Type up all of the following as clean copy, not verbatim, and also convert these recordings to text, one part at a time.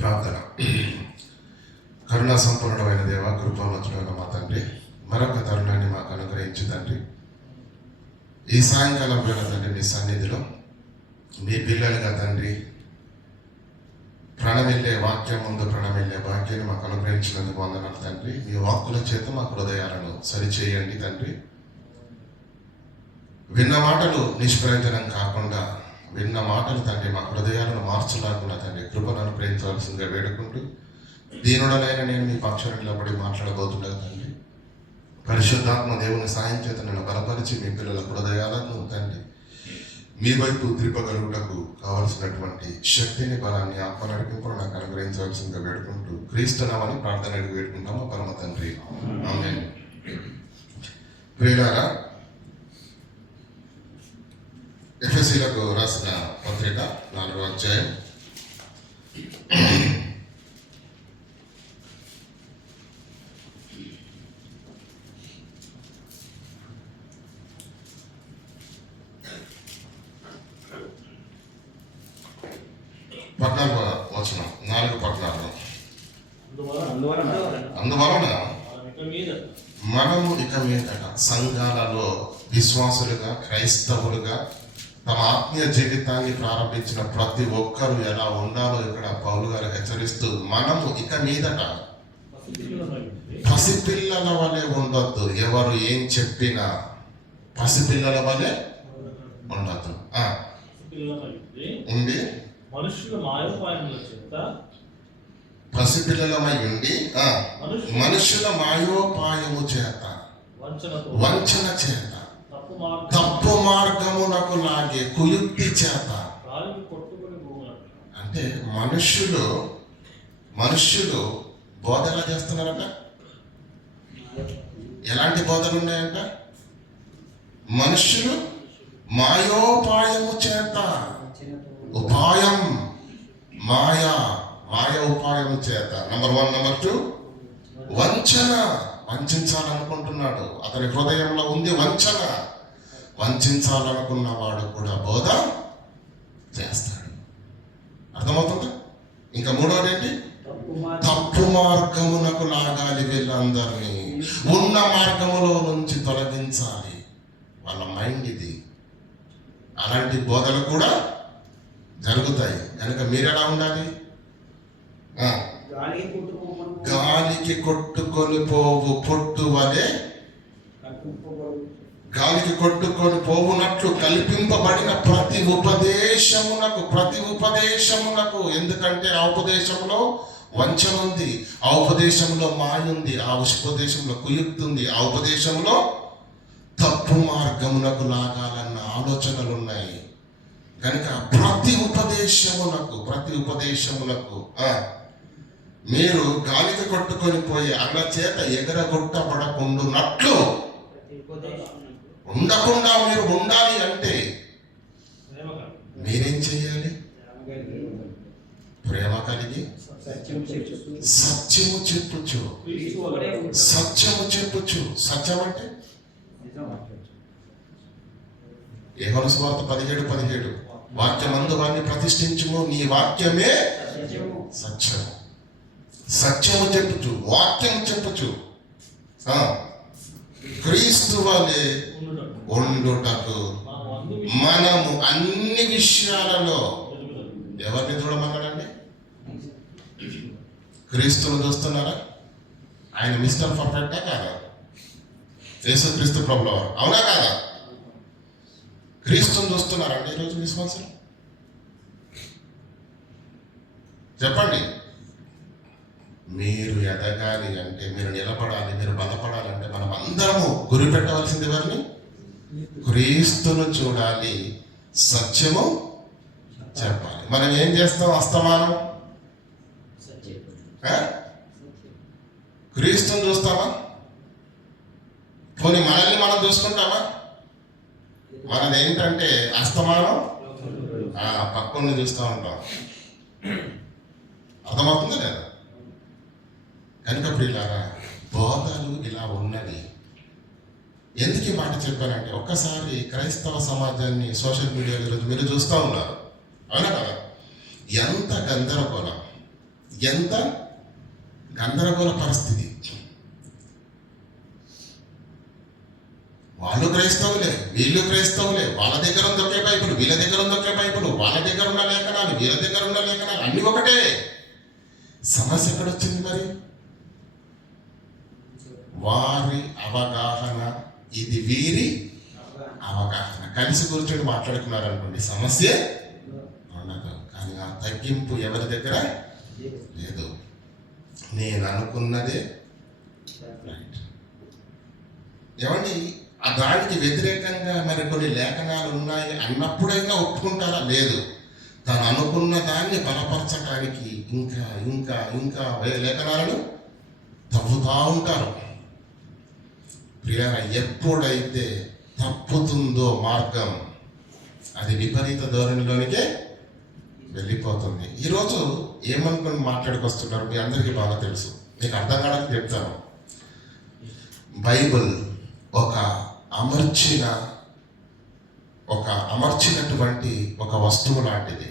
ప్రార్థన. కరుణా సంపూర్ణమైన దేవ, కృపావంతుడైన మా తండ్రి, మరొక తరుణాన్ని మాకు అనుగ్రహించి తండ్రి, ఈ సాయంకాలం వేళ తండ్రి మీ సన్నిధిలో మీ పిల్లలుగా తండ్రి ప్రణమిల్లే వాక్యం ముందు ప్రణమిల్లే భాగ్యాన్ని మాకు అనుగ్రహించినందుకు వందనాలు తండ్రి. మీ వాక్కుల చేత మా హృదయాలను సరిచేయండి తండ్రి. విన్న మాటలు నిష్ప్రయోజనం కాకుండా విన్న మాటలు తండ్రి మా హృదయాలను మార్చలాగున్న తండ్రి కృపను అనుగ్రహించవలసిందిగా వేడుకుంటూ, దీనుడనైనా నేను మీ పక్షాన నిలబడి మాట్లాడబోతుండగా తండ్రి, పరిశుద్ధాత్మ దేవుని సాయం చేత నన్ను బలపరిచి మీ పిల్లల హృదయాలను తండ్రి మీ వైపు త్రిపగలుగుటకు కావలసినటువంటి శక్తిని, బలాన్ని, ఆత్మ నడిపింపును నాకు అనుగ్రహించవలసిందిగా వేడుకుంటూ క్రీస్తునామని ప్రార్థన అడిగి వేడుకుంటాము పరమ తండ్రి, ఆమేన్. ప్రియులారా, ఎఫెసీయులకు రాసిన పత్రిక 4వ అధ్యాయం 14వ వచనం, 4:14. అందువలన మనము ఇక మీదట సంఘాలలో విశ్వాసులుగా, క్రైస్తవులుగా తమ ఆత్మీయ జీవితాన్ని ప్రారంభించిన ప్రతి ఒక్కరూ ఎలా ఉండాలో ఇక్కడ పౌలు గారు హెచ్చరిస్తూ, మనము ఇక మీదట పసిపిల్లల వలె ఉండొద్దు. ఎవరు ఏం చెప్పినా పసిపిల్లల వలె ఉండొద్దు. ఉండి పసిపిల్లలమై ఉండి మనుషుల మాయోపాయము చేత, వంచన చేత, తప్పు మార్గమునకు లాగే కుయుక్తి చేత. అంటే మనుష్యులు బోధన చేస్తున్నారట. ఎలాంటి బోధనలు ఉన్నాయంట? మనుష్యులు మాయోపాయము చేత, ఉపాయం, మాయ ఉపాయం చేత. నంబర్ 1. నంబర్ 2, వంచన. వంచాలనుకుంటున్నాడు, అతని హృదయంలో ఉంది వంచన. వంచాలనుకున్న వాడు కూడా బోధ చేస్తాడు. అర్థమవుతుందా? ఇంకా 3వది ఏంటి? తప్పు మార్గమునకు లాగాలి. వీళ్ళందరినీ ఉన్న మార్గములో నుంచి తొలగించాలి. వాళ్ళ మైండ్ ఇది. అలాంటి బోధలు కూడా జరుగుతాయి. కనుక మీరు ఎలా ఉండాలి? గాలికి కొట్టుకొని పోవు పొట్టు వలె, గాలికి కొట్టుకొని పోవునట్లు కల్పింపబడిన ప్రతి ఉపదేశమునకు. ఎందుకంటే ఆ ఉపదేశంలో వంచన ఉంది, ఆ ఉపదేశంలో మాయ ఉంది, ఆ ఉపదేశంలో కుయుక్తి ఉంది, ఆ ఉపదేశంలో తప్పు మార్గమునకు లాగాలన్న ఆలోచనలు ఉన్నాయి. కనుక ప్రతి ఉపదేశమునకు మీరు గాలికి కొట్టుకొని పోయి అన్న చేత ఎగరగొట్టబడకుండునట్లు ఉండకుండా మీరు ఉండాలి. అంటే మీరేం చేయాలి? ప్రేమ కలిగి సత్యము చెప్పుచు. సత్యం అంటే యోహాను సువార్త 17:17, వాక్యమందు వారిని ప్రతిష్ఠించుము, నీ వాక్యమే సత్యము. సత్యము చెప్పుచు, వాక్యం చెప్పుచు, క్రీస్తు వలె ఉండుటకు మనము అన్ని విషయాలలో ఎవరిని చూడమన్నాడండి? క్రీస్తును చూస్తున్నారా? ఆయన మిస్టర్ పర్ఫెక్టా కాదా? యేసుక్రీస్తు ప్రభువు వారు, అవునా కాదా? క్రీస్తును చూస్తున్నారండి ఈరోజు విశ్వాసం? చెప్పండి. మీరు ఎదగాలి అంటే, మీరు నిలబడాలి, మీరు బలపడాలంటే మనం అందరము గురి పెట్టవలసింది ఎవరిని? క్రీస్తును చూడాలి, సత్యము చెప్పాలి. మనం ఏం చేస్తాం? అస్తమానం క్రీస్తుని చూస్తామా? పోనీ మనల్ని మనం చూసుకుంటామా? మనది ఏంటంటే అస్తమానం పక్కని చూస్తూ ఉంటాం. అర్థమవుతుందా లేదా? కనుక ప్రియులారా, బోధలు ఇలా ఉన్నవి. ఎందుకు ఈ మాట చెప్పానంటే, ఒక్కసారి క్రైస్తవ సమాజాన్ని సోషల్ మీడియాలో ఈరోజు మీరు చూస్తూ ఉన్నారు, అవునా కదా? ఎంత గందరగోళం, ఎంత గందరగోళ పరిస్థితి. వాళ్ళు క్రైస్తవులే, వీళ్ళు క్రైస్తవులే, వాళ్ళ దగ్గర ఉంది ఒకే బైబిల్, వీళ్ళ దగ్గర ఉంది ఒకే బైబిల్, వాళ్ళ దగ్గర ఉన్న లేఖనాలు, వీళ్ళ దగ్గర ఉన్న లేఖనాలు అన్నీ ఒకటే. సమస్య ఎక్కడొచ్చింది మరి? వారి అవగాహన, ఇది వీరి అవగాహన. కలిసి కూర్చొని మాట్లాడుకున్నారు అనుకోండి, సమస్య ఉండదు. కానీ ఆ తగ్గింపు ఎవరి దగ్గర లేదు. నేను అనుకున్నదే రైట్. ఏమండి, దానికి వ్యతిరేకంగా మరి కొన్ని లేఖనాలు ఉన్నాయి అన్నప్పుడైనా ఒప్పుకుంటారా? లేదు. తను అనుకున్న దాన్ని బలపరచడానికి ఇంకా ఇంకా ఇంకా లేఖనాలను తవ్వుతూ ఉంటారు. ప్రియారా, ఎప్పుడైతే తప్పుతుందో మార్గం, అది విపరీత ధోరణిలోనికే వెళ్ళిపోతుంది. ఈరోజు ఏమనుకుని మాట్లాడుకొస్తున్నారు మీ అందరికీ బాగా తెలుసు. మీకు అర్థం కావడానికి చెప్తాను. బైబిల్ ఒక అమర్చినటువంటి ఒక వస్తువు లాంటిది.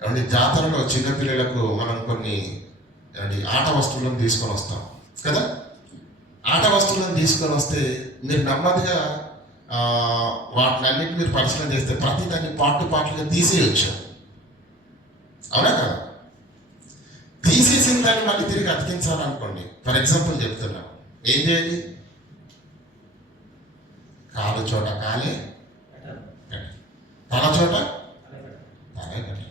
ఏమంటే జాతరలో చిన్నపిల్లలకు మనం కొన్ని ఆట వస్తువులను తీసుకొని వస్తాం కదా. ఆట వస్తువులను తీసుకొని వస్తే మీరు నెమ్మదిగా వాటిని అన్నిటి మీరు పరిశీలన చేస్తే ప్రతి దాన్ని పాటలుగా తీసేయచ్చు, అవునా కదా? తీసేసిన దాన్ని మళ్ళీ తిరిగి అతికించాలనుకోండి. ఫర్ ఎగ్జాంపుల్ చెప్తున్నాను, ఏం చేయాలి? కాలు చోట కాలే కట్టాలి, తల చోట తలే కట్టాలి.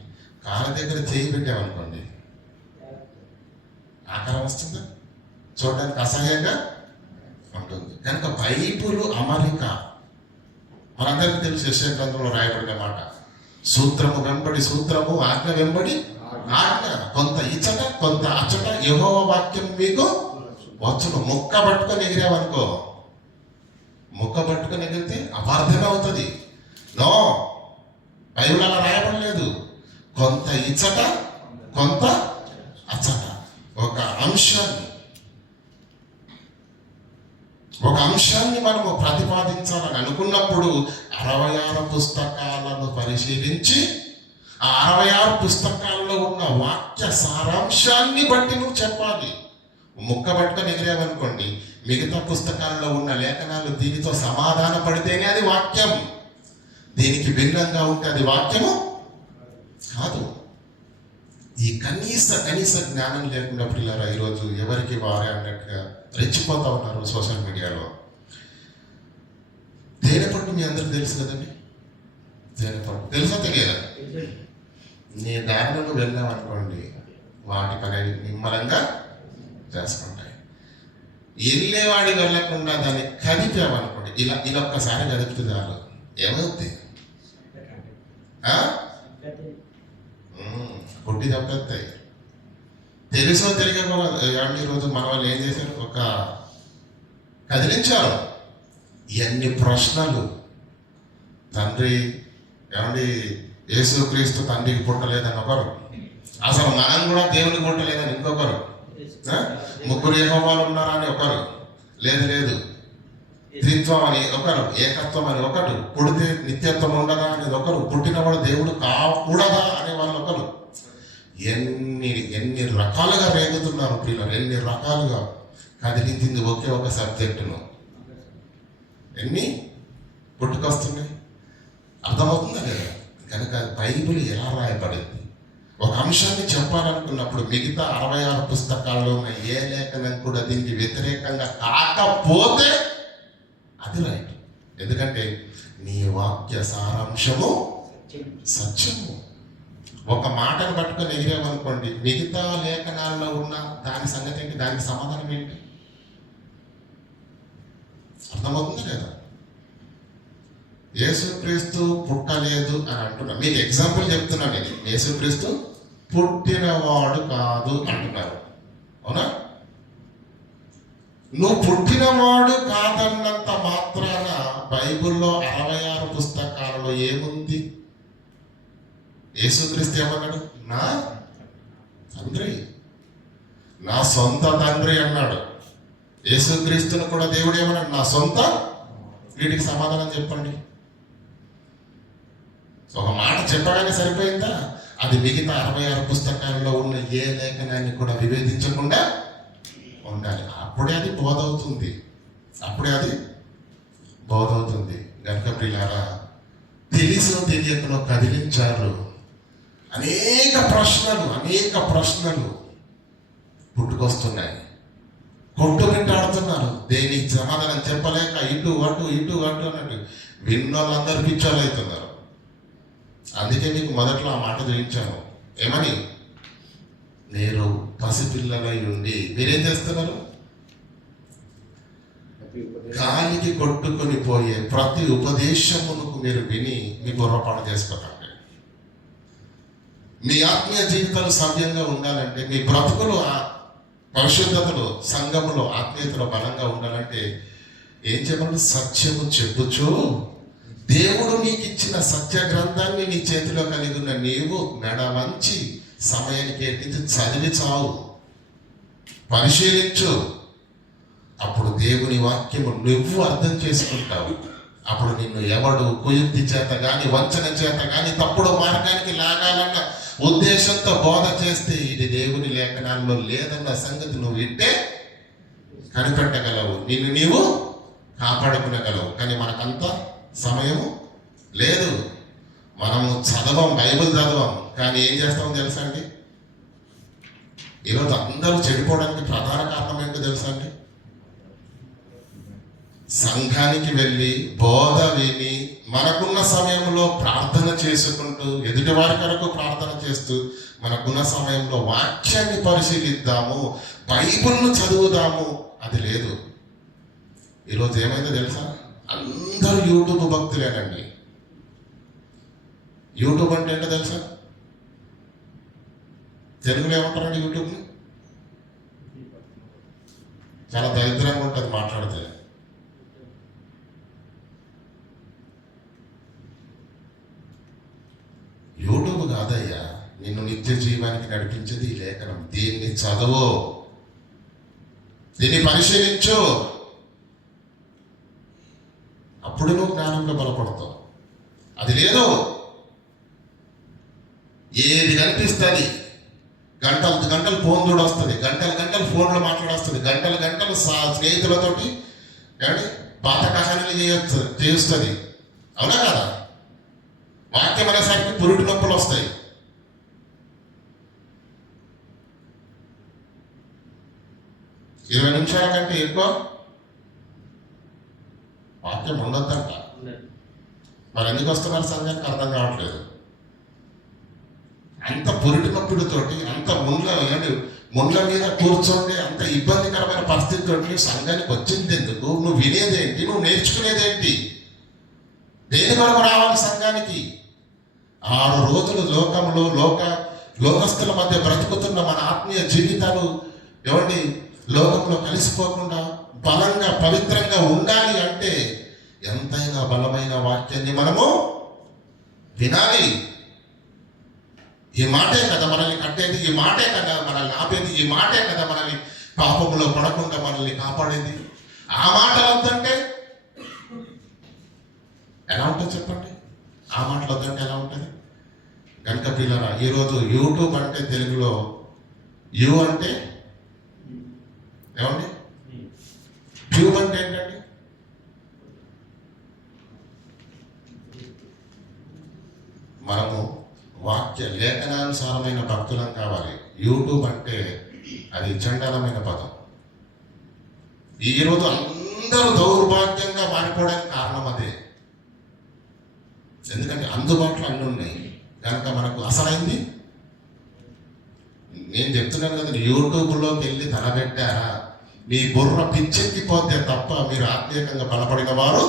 కాలు దగ్గర చేయి పెట్టామనుకోండి, ఆకారం వస్తుందా? చూడడానికి అసహ్యంగా ఉంటుంది. కనుక బైబిల్ అమరిక మనందరికీ తెలుసు. యెషయా గ్రంథంలో రాయబడిన మాట, సూత్రము వెంబడి సూత్రము, ఆజ్ఞ వెంబడి ఆజ్ఞ, కొంత ఇచ్చట కొంత అచ్చట యెహోవా వాక్యం మీకు వచ్చును. ముక్క పట్టుకొని ఎగిరావనుకో, ముక్క పట్టుకొని ఎగిరితే అపార్థమే అవుతుంది. నో, బైబిల్ అలా రాయబడలేదు. కొంత ఇచ్చట కొంత అచ్చట. ఒక అంశాన్ని మనము ప్రతిపాదించాలని అనుకున్నప్పుడు 66 పుస్తకాలను పరిశీలించి ఆ 66 పుస్తకాల్లో ఉన్న వాక్య సారాంశాన్ని బట్టి నువ్వు చెప్పాలి. ముక్క పట్టుకొని ఎగిరావనుకోండి, మిగతా పుస్తకాల్లో ఉన్న లేఖనాలు దీనితో సమాధాన పడితేనే అది వాక్యం. దీనికి భిన్నంగా ఉంటే అది వాక్యము కాదు. ఈ కనీస జ్ఞానం లేకుండా పిల్లరా ఈరోజు ఎవరికి వారే అన్నట్టుగా రెచ్చిపోతా ఉన్నారు సోషల్ మీడియాలో. తేనెపట్టు మీ అందరికి తెలుసు కదండి. తేనెపట్టు తెలుసా తెలియదా? నీ దారిలో వెళ్ళామనుకోండి, వాటి పని నిమ్మలంగా చేసుకుంటాయి. వెళ్ళేవాడి వెళ్ళకుండా దాన్ని కదిపామనుకోండి, ఇలా ఒక్కసారి కదిపితే చాలు, ఏమవుతుంది? పుట్టి తప్పేస్తాయి. తెలుసో తెలియకపో ఈరోజు మన వాళ్ళు ఏం చేశారు? ఒక కదిలించారు. ఎన్ని ప్రశ్నలు! తండ్రి ఏమండి, యేసుక్రీస్తు తండ్రికి పుట్టలేదని ఒకరు, అసలు మనం కూడా దేవునికి పుట్టలేదని ఇంకొకరు, ముగ్గురు యెహోవాలు ఉన్నారా అని ఒకరు, లేదు త్రిత్వం అని ఒకరు, ఏకత్వం అని ఒకరు, పుడితే నిత్యత్వం ఉండదా అనేది ఒకరు, పుట్టినవాడు దేవుడు కాకూడదా అనే వాళ్ళు ఒకరు. ఎన్ని రకాలుగా రేగుతున్నారు పిల్లలు, ఎన్ని రకాలుగా కదిలించింది ఒకే ఒక సబ్జెక్టును. ఎన్ని పుట్టుకొస్తున్నాయి, అర్థమవుతుందా లేదా? కనుక బైబిల్ ఎలా రాయబడింది? ఒక అంశాన్ని చెప్పాలనుకున్నప్పుడు మిగతా 66 పుస్తకాల్లో ఉన్న ఏ లేఖనం కూడా దీనికి వ్యతిరేకంగా కాకపోతే అది రైట్. ఎందుకంటే నీ వాక్య సారాంశము సత్యము. ఒక మాటను పట్టుకొని ఎగిరామనుకోండి, మిగతా లేఖనాల్లో ఉన్న దాని సంగతి ఏంటి? దానికి సమాధానం ఏంటి? అర్థమవుతుందా లేదా? యేసుక్రీస్తు పుట్టలేదు అని అంటున్నా. మీకు ఎగ్జాంపుల్ చెప్తున్నాను నేను. యేసుక్రీస్తు పుట్టినవాడు కాదు అంటున్నారు, అవునా? నువ్వు పుట్టినవాడు కాదన్నంత మాత్రాన బైబిల్లో 66 పుస్తకాలలో ఏముంది? యేసుక్రీస్తు ఏమన్నాడు? నా తండ్రి, నా సొంత తండ్రి అన్నాడు. యేసుక్రీస్తును కూడా దేవుడు ఏమన్నాడు? నా సొంత. వీటికి సమాధానం చెప్పండి. ఒక మాట చెప్పగానే సరిపోయిందా? అది మిగతా 66 పుస్తకాల్లో ఉన్న ఏ లేఖనాన్ని కూడా విభేదించకుండా ఉండాలి. అప్పుడే అది బోధవుతుంది. కనుక ప్రియులారా, తెలిసో తెలియకనో కదిలించారు. అనేక ప్రశ్నలు పుట్టుకొస్తున్నాయి. కొట్టుమిట్టాడుతున్నారు. దేనికి సమాధానం చెప్పలేక ఇటు అటు అన్నట్టు విన్నోళ్ళందరూ పిచ్చోళ్ళు అవుతున్నారు. అందుకే మీకు మొదట్లో ఆ మాట చూపించాను. ఏమని? మీరు పసిపిల్లలై ఉండి మీరేం చేస్తున్నారు? గాలికి కొట్టుకొని పోయే ప్రతి ఉపదేశమునకు మీరు విని మీ బుర్రపాటు చేసుకోకండి. మీ ఆత్మీయ జీవితాలు సవ్యంగా ఉండాలంటే, మీ బ్రతుకులు పరిశుద్ధతలో, సంఘములో, ఆత్మీయతలో బలంగా ఉండాలంటే ఏం చెప్పండి? సత్యము చెప్పుచు దేవుడు నీకు ఇచ్చిన సత్య గ్రంథాన్ని నీ చేతిలో కలిగి ఉన్న నీవు మెడ వంచి సమయానికి ఎక్కించి చదివి చావు, పరిశీలించు. అప్పుడు దేవుని వాక్యము నువ్వు అర్థం చేసుకుంటావు. అప్పుడు నిన్ను ఎవడు కుయుక్తి చేత కానీ, వంచన చేత కానీ, తప్పుడు మార్గానికి లాగాలన్న ఉద్దేశంతో బోధ చేస్తే ఇది దేవుని లేఖనాల్లో లేదన్న సంగతి నువ్వు వింటే కనిపెట్టగలవు, నిన్ను నీవు కాపాడుకునగలవు. కానీ మనకంత సమయము లేదు. మనము బైబిల్ చదవం, కానీ ఏం చేస్తామో తెలుసా అండి? ఈరోజు అందరూ చెడిపోవడానికి ప్రధాన కారణం ఏంటో తెలుసా అండి? సంఘానికి వెళ్ళి బోధ విని మనకున్న సమయంలో ప్రార్థన చేసుకుంటూ, ఎదుటి వారి కొరకు ప్రార్థన చేస్తూ, మనకున్న సమయంలో వాక్యాన్ని పరిశీలిద్దాము, బైబిల్ను చదువుదాము, అది లేదు. ఈరోజు ఏమైందో తెలుసా? అందరూ యూట్యూబ్ భక్తులేనండి. యూట్యూబ్ అంటే ఏంటో తెలుసా? తెలుగులో ఏమంటారండి యూట్యూబ్ని? చాలా దరిద్రంగా ఉంటుంది మాట్లాడితే. యూట్యూబ్ కాదయ్యా, నిన్ను నిత్య జీవానికి నడిపించేది ఈ లేఖనం. దీన్ని చదువు, దీన్ని పరిశీలించు, అప్పుడు నువ్వు జ్ఞానంలో బలపడతావు. అది లేదు, ఏది కనిపిస్తుంది, గంటలు ఫోన్ చూడొస్తుంది, గంటలు ఫోన్లో మాట్లాడొస్తుంది, గంటలు స్నేహితులతోటి పాత కహానీలు చేస్తుంది. అవునా కదా? వాక్యం అనేసరికి పురుటి నొప్పులు వస్తాయి. ఇరవై నిమిషాల కంటే ఎక్కువ వాక్యం ఉండొద్దంట. మరి ఎందుకు వస్తున్నారు సంఘానికి అర్థం కావట్లేదు. అంత పురిటి నొప్పులతోటి, అంత ముండ్ల మీద కూర్చోండి, అంత ఇబ్బందికరమైన పరిస్థితితోటి సంఘానికి వచ్చింది ఎందుకు? నువ్వు వినేదేంటి? నువ్వు నేర్చుకునేదేంటి? దేని కొరకు రావాలి సంఘానికి? 6 రోజులు లోకంలో లోకస్తుల మధ్య బ్రతుకుతున్న మన ఆత్మీయ జీవితాలు లోకంలో కలిసిపోకుండా బలంగా పవిత్రంగా ఉండాలి అంటే ఎంతైనా బలమైన వాక్యాన్ని మనము వినాలి. ఈ మాటే కదా మనల్ని కట్టేది, ఈ మాటే కదా మనల్ని ఆపేది, ఈ మాటే కదా మనల్ని పాపములో పడకుండా మనల్ని కాపాడేది. ఆ మాటలు వద్దంటే ఎలా ఉంటుంది చెప్పండి? ఆ మాటలు వద్దంటే ఎలా ఉంటుంది? కనుక పిల్లరా, ఈరోజు యూట్యూబ్ అంటే తెలుగులో యూ అంటే ఏమండి? ట్యూబ్ అంటే ఏంటండి? మనము వాక్య లేఖనానుసారమైన భక్తులం కావాలి. యూట్యూబ్ అంటే అది చండాలమైన పదం. ఈరోజు అందరూ దౌర్భాగ్యంగా మారిపోవడానికి కారణం అదే. ఎందుకంటే అందుబాటులో అన్నీ ఉన్నాయి కనుక మనకు అసలైంది. నేను చెప్తున్నాను కదా, యూట్యూబ్లోకి వెళ్ళి తలబెట్టారా మీ బుర్ర పిచ్చెక్కిపోతే తప్ప మీరు ఆత్మీయంగా బలపడిన వారు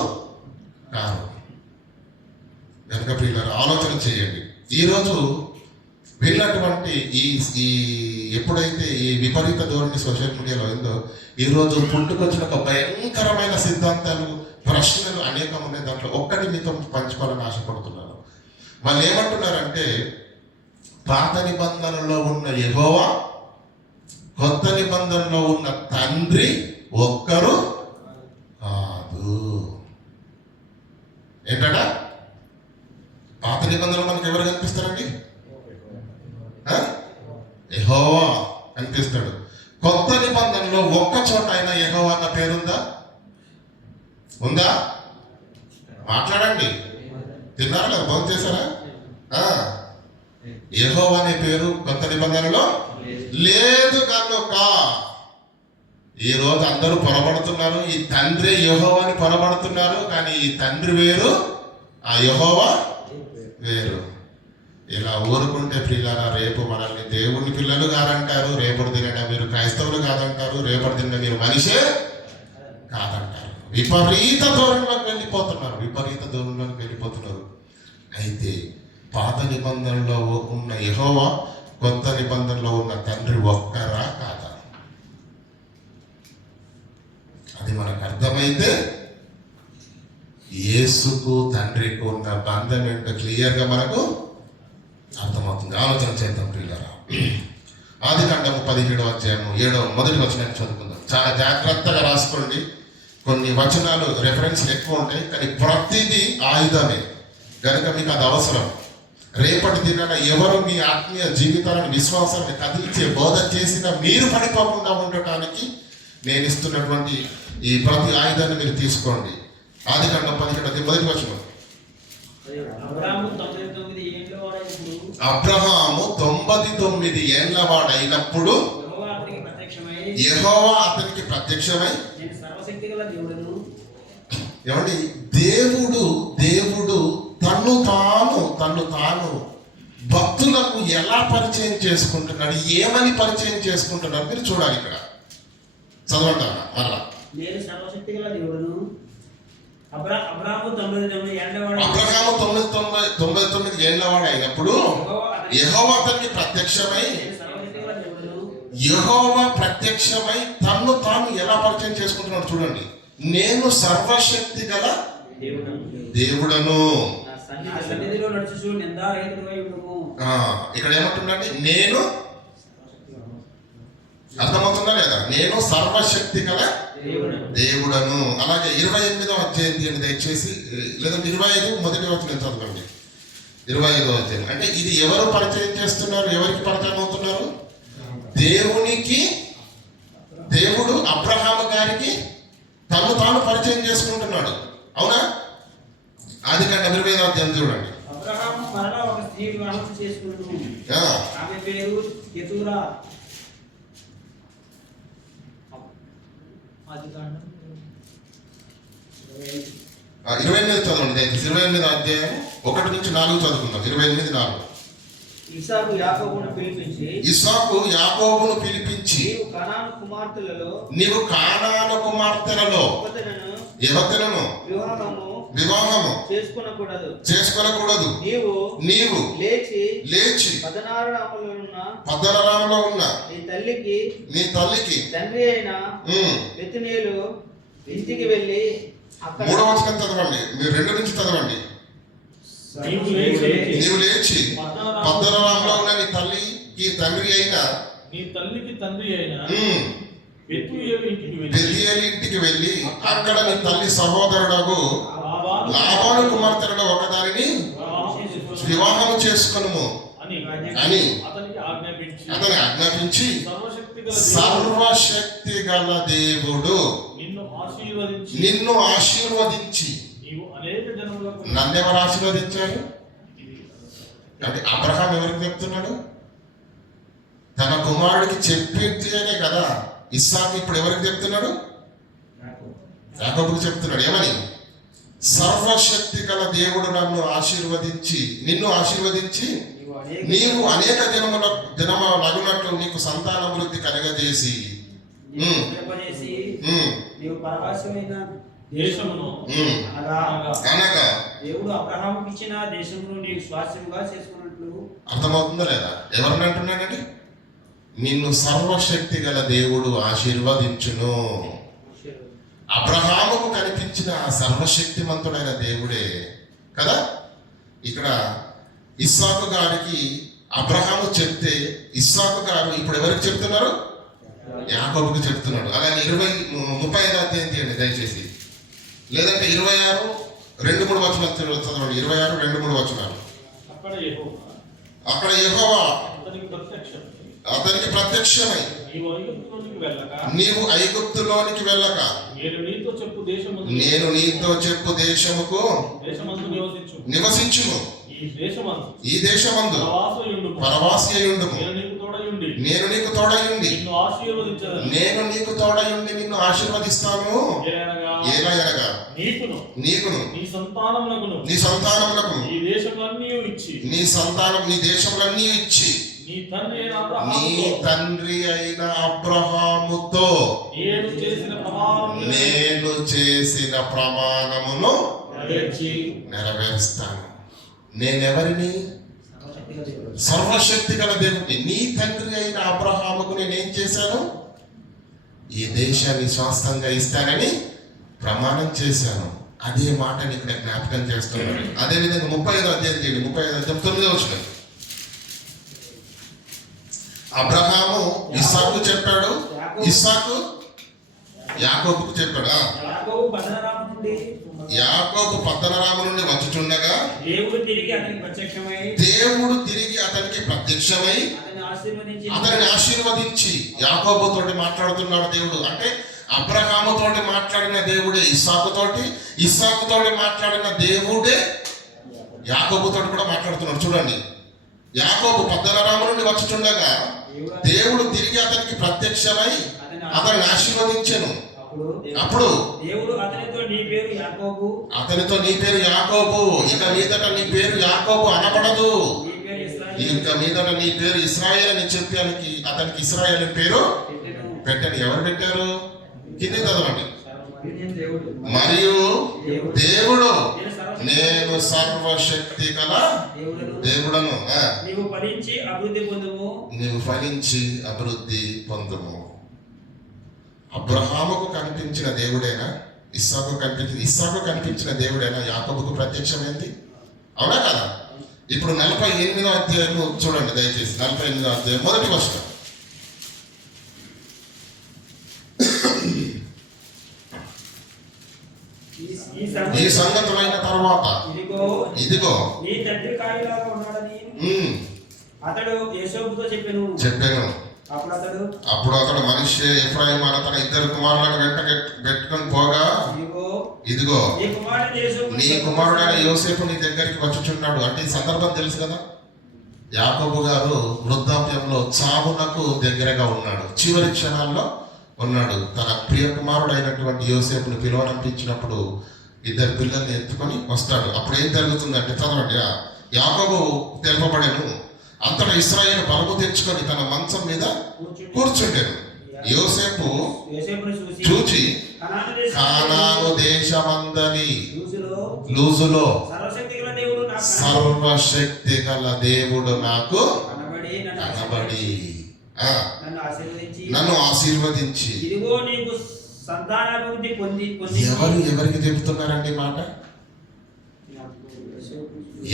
కాదు. కనుక పిల్లలు ఆలోచన చేయండి. ఈరోజు వెళ్ళినటువంటి ఈ ఎప్పుడైతే ఈ విపరీత ధోరణి సోషల్ మీడియాలో ఉందో, ఈరోజు పుట్టుకొచ్చిన ఒక భయంకరమైన సిద్ధాంతాలు, ప్రశ్నలు అనేకం ఉన్నాయి. దాంట్లో ఒక్కటి మీతో పంచుకోవాలని ఆశపడుతున్నాను. వాళ్ళు ఏమంటున్నారంటే, పాత నిబంధనలో ఉన్న యెహోవా, కొత్త నిబంధనలో ఉన్న తండ్రి ఒక్కరు కాదు. ఏంటడా? పాత నిబంధనలు మనకు ఎవరు కనిపిస్తారండి? యెహోవా కనిపిస్తాడు. కొత్త నిబంధనలో ఒక్క చోట అయినా యెహోవా అన్న పేరుందా? ఉందా? మాట్లాడండి. తిన్నారా లేదా? భోజనం చేశారా? యెహోవా అనే పేరు కొత్త నిబంధనలో లేదు. కనుక ఈ రోజు అందరూ పొరబడుతున్నారు. ఈ తండ్రి యెహోవాని పొరబడుతున్నారు. కానీ ఈ తండ్రి వేరు, ఆ యెహోవా వేరు. ఇలా ఊరుకుంటే ప్రియులారా, రేపు మనల్ని దేవుని పిల్లలు కాదంటారు, రేపటి దిన మీరు క్రైస్తవులు కాదంటారు, రేపటి దిన మీరు మనిషే కాదంటారు. విపరీత దూరంలోకి వెళ్ళిపోతున్నారు. అయితే పాత నిబంధనలో ఉన్న యెహోవా, కొత్త నిబంధనలో ఉన్న తండ్రి ఒక్కరా కాదా? అది మనకు అర్థమైతే యేసుకు తండ్రికి ఉన్న బంధం ఏంటో క్లియర్గా మనకు అర్థమవుతుంది. ఆలోచన చేద్దాం ప్రియులారా. ఆదికాండము 17వ అధ్యాయము 7వ మొదటి వచనాన్ని చదువుకుందాం. చాలా జాగ్రత్తగా రాసుకోండి. కొన్ని వచనాలు రెఫరెన్స్లు ఎక్కువ ఉంటాయి, కానీ ప్రతిదీ ఆయుధమే కనుక మీకు అది అవసరం. రేపటి దినాన ఎవరు మీ ఆత్మీయ జీవితాలను, విశ్వాసాన్ని కదిలించే బోధ చేసినా మీరు పడిపోకుండా ఉండటానికి నేను ఇస్తున్నటువంటి ఈ ప్రతి ఆయుధాన్ని మీరు తీసుకోండి. ఆదికాండం 17 మొదటి వచనం. అబ్రహాము 99 ఏళ్ల వాడైనప్పుడు యెహోవా అతనికి ప్రత్యక్షమై, ఏమండి, దేవుడు తన్ను తాను భక్తులకు ఎలా పరిచయం చేసుకుంటున్నాడు, ఏమని పరిచయం చేసుకుంటున్నాడు మీరు చూడాలి. ఇక్కడ చదవండి మరలా. నేను సర్వశక్తిగల దేవుడును. అబ్రహాము 99 ఏళ్ల వాడు అయినప్పుడు యెహోవా అతనికి ప్రత్యక్షమై, తన్ను తాను ఎలా పరిచయం చేసుకుంటున్నాడు చూడండి. నేను సర్వశక్తి గల దేవుడను. ఇక్కడ ఏమంటున్నాండి? నేను, అర్థమవుతుందా లేదా? నేను సర్వశక్తి గల దేవుడను. అలాగే 28వ అధ్యాయం దయచేసి, లేదా 25 మొదటి వచనం చదవండి. 25వ అధ్యాయం అంటే ఇది ఎవరు పరిచయం చేస్తున్నారు? ఎవరికి పరిచయం అవుతున్నారు? దేవుడు అబ్రహాము గారికి తను తాను పరిచయం చేసుకుంటున్నాడు. అవునా? ఆదికాండం 25వ అధ్యాయం చూడండి. అబ్రహాము మరలా ఒక స్త్రీ వివాహం చేసుకున్నాడు. ఆమె పేరు కెతూరా. ఆదికాండం 28 చదవండి దయచేసి. 28వ అధ్యాయం 1 నుంచి 4 చదువుకుందాం. 28:4. ఇస్సాకు యాకోబును పిలిపించి నీవు కనాను కుమార్తెలలో యువతులను వివాహము చేసుకొనకూడదు. నీవు లేచి పద్దనరాములో ఉన్న నీ తల్లికి తండ్రి అయిన బెతునేలు ఇంటికి వెళ్ళి 3వ వచనం చదవండి. మీరు 2 నుంచి చదవండి. నీవు లేచి పద్దనరాములో ఉన్న నీ తల్లికి తండ్రి అయిన బెతూయేలు ఇంటికి వెళ్ళి అక్కడ నీ తల్లి సహోదరుడగు లాబాను కుమార్తెలలో ఒకదానిని వివాహము చేసుకొనుము అని అతని ఆజ్ఞాపించి, సర్వశక్తి గల దేవుడు నిన్ను ఆశీర్వదించి. నన్నెవరు ఆశీర్వదించారు? అంటే అబ్రహాం ఎవరికి చెప్తున్నాడు? తన కుమారుడికి చెప్పేనే కదా. ఇస్సాకు ఇప్పుడు ఎవరికి చెప్తున్నాడు? యాకోబుకు చెప్తున్నాడు. ఏమని? సర్వశక్తి గల దేవుడు నిన్ను ఆశీర్వదించి నీవు అనేక జనములగునట్లు నీకు సంతానాభివృద్ధి కలగజేసి అనగా దేవుడు అబ్రహాముకి ఇచ్చిన దేశమును నీకు స్వాస్థ్యముగా చేసుకున్నట్లు. అర్థమవుతుందా లేదా? ఎవరిని అంటున్నాడండి? నిన్ను సర్వశక్తి గల దేవుడు ఆశీర్వదించును. అబ్రహాముకు కనిపించిన సర్వశక్తిమంతుడైన దేవుడే కదా. ఇక్కడ ఇస్సాకు గారికి అబ్రహాము చెప్తే ఇస్సాకు గారు ఇప్పుడు ఎవరికి చెప్తున్నారు? యాకోబుకు చెప్తున్నాడు. అలాగే 35వ అధ్యాయం తీయండి దయచేసి, లేదంటే 26, 2-3 వచనాలు చదవండి. 26, 2-3 వచనాలు. అక్కడ యెహోవా అతనికి ప్రత్యక్షమై నీవు ఐగుప్తులోనికి వెళ్ళక నీవు ఐగుప్తులోనికి వెళ్ళక నేను నీతో చెప్పు నేను నీతో చెప్పు దేశముకు దేశమందు నివసించుము. ఈ దేశమందు పరవాసియుండుము. నేను నీకు తోడయుండి నిన్ను ఆశీర్వదిస్తాను. ఏలయనగా నీకును నీ సంతానమునకును నీ దేశములన్నీ ఇచ్చి నీ తండ్రి అయిన అబ్రహాముతో నేను చేసిన ప్రమాణమును నెరవేరుస్తాను. నేనెవరిని? సర్వశక్తి గల దేవుడిని. నీ తండ్రి అయిన అబ్రహాముకు నేనేం చేశాను? ఈ దేశాన్ని స్వాస్థంగా ఇస్తానని ప్రమాణం చేశాను. అదే మాట నీకు నేను జ్ఞాపకం చేస్తున్నాను. అదేవిధంగా 35వ అధ్యాయం చేయండి. 35వ అధ్యాయం 9వ వచనం. అబ్రహాము ఇస్సాకు చెప్పాడు, ఇస్సాకు యాకోబుకు చెప్పాడు. యాకోబు పద్దనరాము నుండి వచ్చుచుండగా దేవుడు తిరిగి అతనికి ప్రత్యక్షమై అతనిని ఆశీర్వదించి యాకోబు తోటి మాట్లాడుతున్నాడు దేవుడు. అంటే అబ్రహాము తోటి మాట్లాడిన దేవుడే ఇస్సాకు తోటి మాట్లాడిన దేవుడే యాకోబు తోటి కూడా మాట్లాడుతున్నాడు. చూడండి, యాకోబు పద్దనరాము నుండి వచ్చుచుండగా దేవుడు తిరిగి అతనికి ప్రత్యక్షమై అతనిని ఆశీర్వదించెను. అప్పుడు అతనితో నీ పేరు యాకోబు, ఇక మీదట నీ పేరు యాకోబు అనబడదు, ఇక మీదట నీ పేరు ఇశ్రాయేలు అని చెప్పి అతనికి ఇశ్రాయేలు పేరు పెట్టాను. ఎవరు పెట్టారు? కింద చదవండి. మరియు దేవుడు నేను సర్వశక్తి గల దేవుడను, నీవు ఫలించి అభివృద్ధి పొందుము. అబ్రహాముకు కనిపించిన దేవుడేనా? ఇస్సాకు కనిపించిన దేవుడేనా యాకోబుకు ప్రత్యక్షమైంది? అవునా కదా? ఇప్పుడు 48వ అధ్యాయం చూడండి దయచేసి. 48వ అధ్యాయం 1వ వచనం. ఈ సంగతులైన తర్వాత ఇదిగో చెప్పాను. అప్పుడు అతడు మనిషి ఎఫ్రాయిము అనే తన 2 కుమారులను వెంట పెట్టుకొని పోగా ఇదిగో నీ కుమారుడైన యోసేపు నీ దగ్గరికి వచ్చుచున్నాడు. అంటే ఈ సందర్భం తెలుసు కదా. యాకోబు గారు వృద్ధాప్యంలో చావునకు దగ్గరగా ఉన్నాడు, చివరి క్షణాల్లో ఉన్నాడు. తన ప్రియ కుమారుడైనటువంటి యోసేపుని పిలువనంపించినప్పుడు 2 పిల్లల్ని ఎత్తుకొని వస్తాడు. అప్పుడు ఏం జరుగుతుందంటే చదవండి. యాకోబు తెలుపబడెను, అంతటా ఇశ్రాయేలు బలము తెచ్చుకొని తన మంచం మీద కూర్చుండెను. యోసేపు చూచి కానాను దేశమందలి లూజులో సర్వశక్తి గల దేవుడు నాకు కనబడి నన్ను ఆశీర్వదించి. ఎవరికి చెబుతున్నారండి మాట?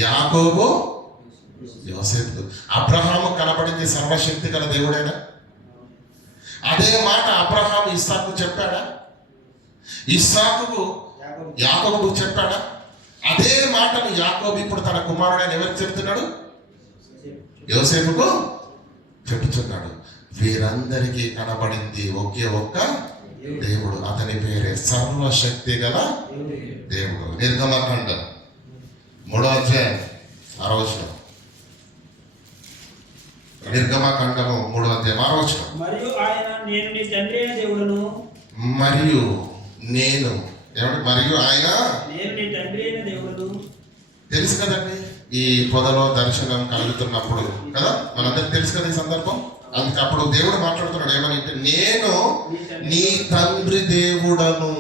యాకోబు యోసేపు. అబ్రహాము కనబడింది సర్వశక్తి గల దేవుడేనా? అదే మాట అబ్రహాము ఇస్సాకు చెప్పాడా? ఇస్సాకు యాకోబు చెప్పాడా? అదే మాటను యాకోబు ఇప్పుడు తన కుమారుడైన ఎవరికి చెప్తున్నాడు? యోసేపుకు చెబుతున్నాడు. వీరందరికీ కనబడింది ఒకే ఒక్క దేవుడు, అతని పేరే సర్వశక్తి గల దేవుడు. నిర్గమకాండం 3వ అధ్యాయం 6వ వచనం. నిర్గమకాండము 3వ అధ్యాయం 6వ వచనం. మరియు ఆయన నేను నీ తండ్రి అయిన దేవుడను. తెలుసు కదండి, ఈ పొదలో దర్శనం కలుగుతున్నప్పుడు కదా, మనందరికి తెలుసు కదా ఈ సందర్భం. అందుకే అప్పుడు దేవుడు మాట్లాడుతున్నాడు ఏమని అంటే, నేను నీ తండ్రి దేవుడను.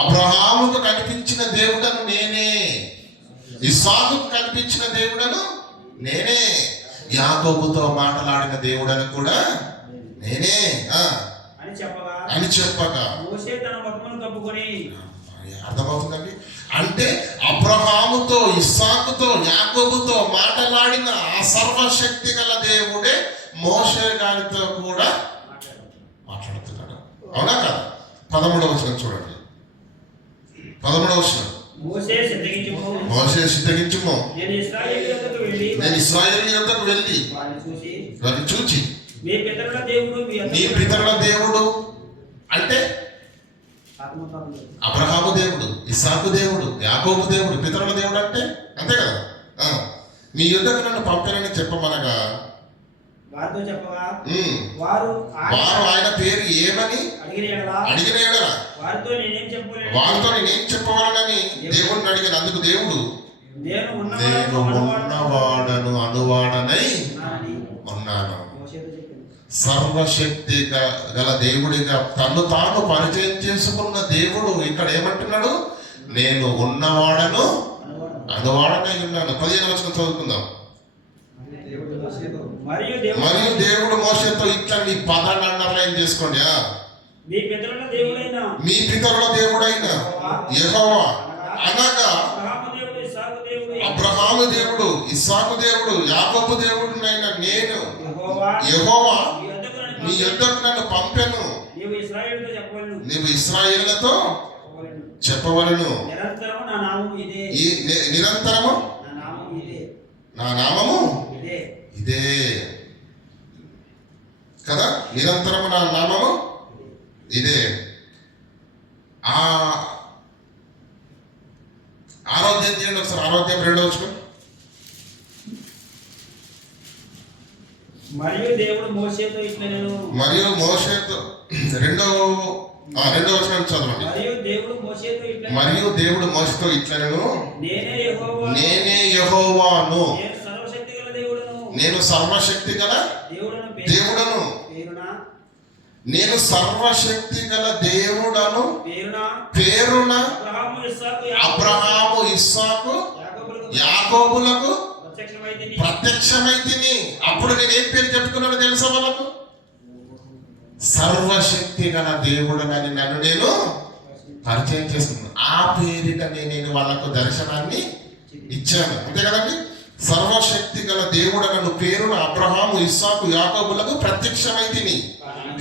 అబ్రహాముకు కనిపించిన దేవుడను నేనే, ఇస్సాకుకు కనిపించిన దేవుడను నేనే, యాకోబుతో మాట్లాడిన దేవుడను కూడా నేనే అని చెప్పగా అర్థమవుతుందండి. అంటే అబ్రహాముతో, ఇస్సాకుతో, యాకోబుతో మాట్లాడిన ఆ సర్వశక్తి గల దేవుడే మోషే గారితో కూడా మాట్లాడుతున్నాడు. అవునా కదా? 13వ వచనం చూడండి. 13వ వచనం. మోషే సిద్ధగించుము, నేను ఇశ్రాయేలు యొద్దకు వెళ్ళి వారిని చూచి మీ పితరుల దేవుడు నీ పితరుల దేవుడు అంటే అబ్రహాము దేవుడు, ఇస్సాకు దేవుడు, యాకోబు దేవుడు. పితరుల దేవుడు అంటే అంతే కదా. మీ యుద్ధకు నన్ను పంపానని చెప్పమనగా వారితో చెప్పగా వారు ఆయన పేరు ఏమని అడిగిన ఎడల వారితో నేనేం చెప్పవాలని దేవుడిని అడిగిన. అందుకు దేవుడు నేను ఉన్నవాడను అనువాడనై ఉన్నాను. సర్వశక్తి గల దేవుడిగా తను తాను పరిచయం చేసుకున్న దేవుడు ఇక్కడ ఏమంటున్నాడు? నేను ఉన్నవాడను అనువాడనై ఉన్నాను. 15వ వచనం చదువుకుందాం. మరియు దేవుడు మోషేతో ఇట్లా నీ పదాన్ని అండర్లైన్ చేసుకోండి. మీ పితరుల దేవుడైన యెహోవా అనగా అబ్రహాము దేవుడు, ఇస్సాకు దేవుడు, యాకోబు దేవుడునైన నేను యెహోవా నీ యొద్దకు నన్ను పంపెను. నీవు ఇశ్రాయేలుతో చెప్పవలెను. నిరంతరము నా నామము ఇదే కదా. నిరంతరము నా నామము ఇదే. ఆరోగ్యం తీయండి ఒకసారి. ఆరోగ్యం 2వ వచనం. మరియు దేవుడు మోషేతో ఇట్లా నేను మరియు మోషేతో 2వ వచనం చదవండి. మరియు దేవుడు మోషేతో ఇట్లా నేనే యెహోవాను, నేను సర్వశక్తి గల దేవుడను, నేను సర్వశక్తి గల దేవుడను పేరున అబ్రహాము, ఇస్సాకు, యాకోబులకు ప్రత్యక్షమైతిని. అప్పుడు నేను ఏం పేరు చెప్పుకున్నాను తెలుసా వాళ్ళకు? సర్వశక్తి గల దేవుడనని నన్ను నేను పరిచయం చేస్తున్నాను. ఆ పేరిట నేను వాళ్ళకు దర్శనాన్ని ఇచ్చాను. అంతే కదండి. సర్వశక్తి గల దేవుడు నన్ను పేరున అబ్రహాము, ఇస్సాకు, యాకోబులకు ప్రత్యక్షమైతిని.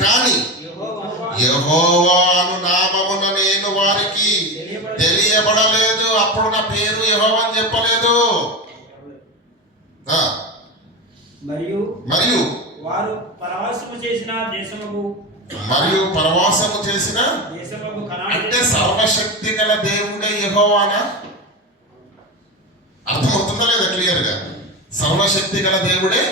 కానీ యెహోవాను నామమున నేను వారికి తెలియబడలేదు. అప్పుడు నా పేరు యెహోవా అని చెప్పలేదు. మరియు వారు పరవాసము చేసిన దేశముకు అంటే సర్వశక్తి గల దేవుడే యెహోవానా? అర్థమవుతుందా లేదా క్లియర్ గా? సర్వశక్తి గల దేవుడే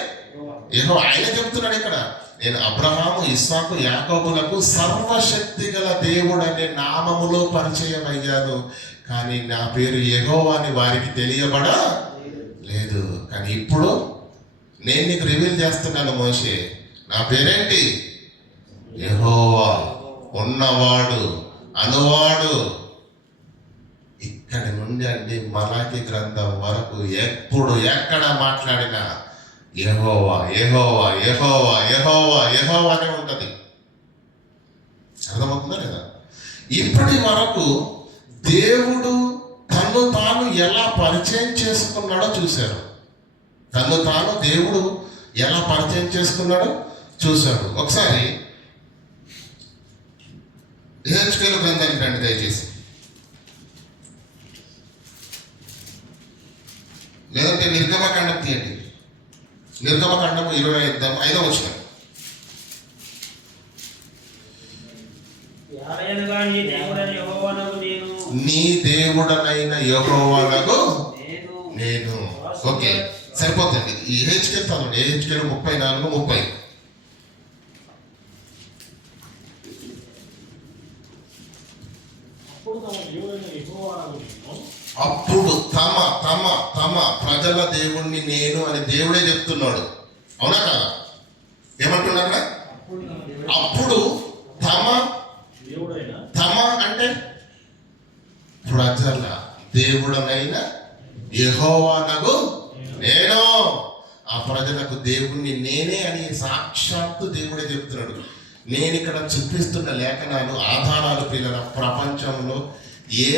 యెహోవా. ఆయన చెప్తున్నాడు ఇక్కడ, నేను అబ్రహాము, ఇస్సాకు, యాకోబులకు సర్వశక్తి గల దేవుడు అనే నామములో పరిచయం అయ్యాను. కానీ నా పేరు యెహోవా అని వారికి తెలియబడ లేదు. కానీ ఇప్పుడు నేను నీకు రివీల్ చేస్తున్నాను మోషే. నా పేరేంటి? యెహోవా, ఉన్నవాడు, అనువాడు. ఇక్కడి నుండి అండి మలాకి గ్రంథం వరకు ఎప్పుడు ఎక్కడ మాట్లాడినా యెహోవా యెహోవా యెహోవా యెహోవా యెహోవా అనే ఉంటది. అర్థమవుతుందా లేదా? ఇప్పటి వరకు దేవుడు తను తాను ఎలా పరిచయం చేసుకున్నాడో చూశారు. తను తాను దేవుడు ఎలా పరిచయం చేసుకున్నాడో చూశాడు. ఒకసారి యెహెజ్కేలు గ్రంథానికి రండి దయచేసి. లేదంటే నిర్గమకాండం తీయండి. నిర్గమకాండము 25వ వచనం. నీ దేవుడనైన యెహోవానగు నేను. ఓకే, సరిపోతుంది. ఈ యెహెజ్కేలు చదవండి. యెహెజ్కేలు 34:30. అప్పుడు తమ ప్రజల దేవుణ్ణి నేను అని దేవుడే చెప్తున్నాడు. అవునా కదా? ఏమంటున్నాడు? అప్పుడు తమ అంటే ప్రజల దేవుడనైన యెహోవానగు నేను. ఆ ప్రజలకు దేవుణ్ణి నేనే అని సాక్షాత్తు దేవుడే చెప్తున్నాడు. నేను ఇక్కడ చూపిస్తున్న లేఖనాలు, ఆధారాలు పిల్లల ప్రపంచంలో ఏ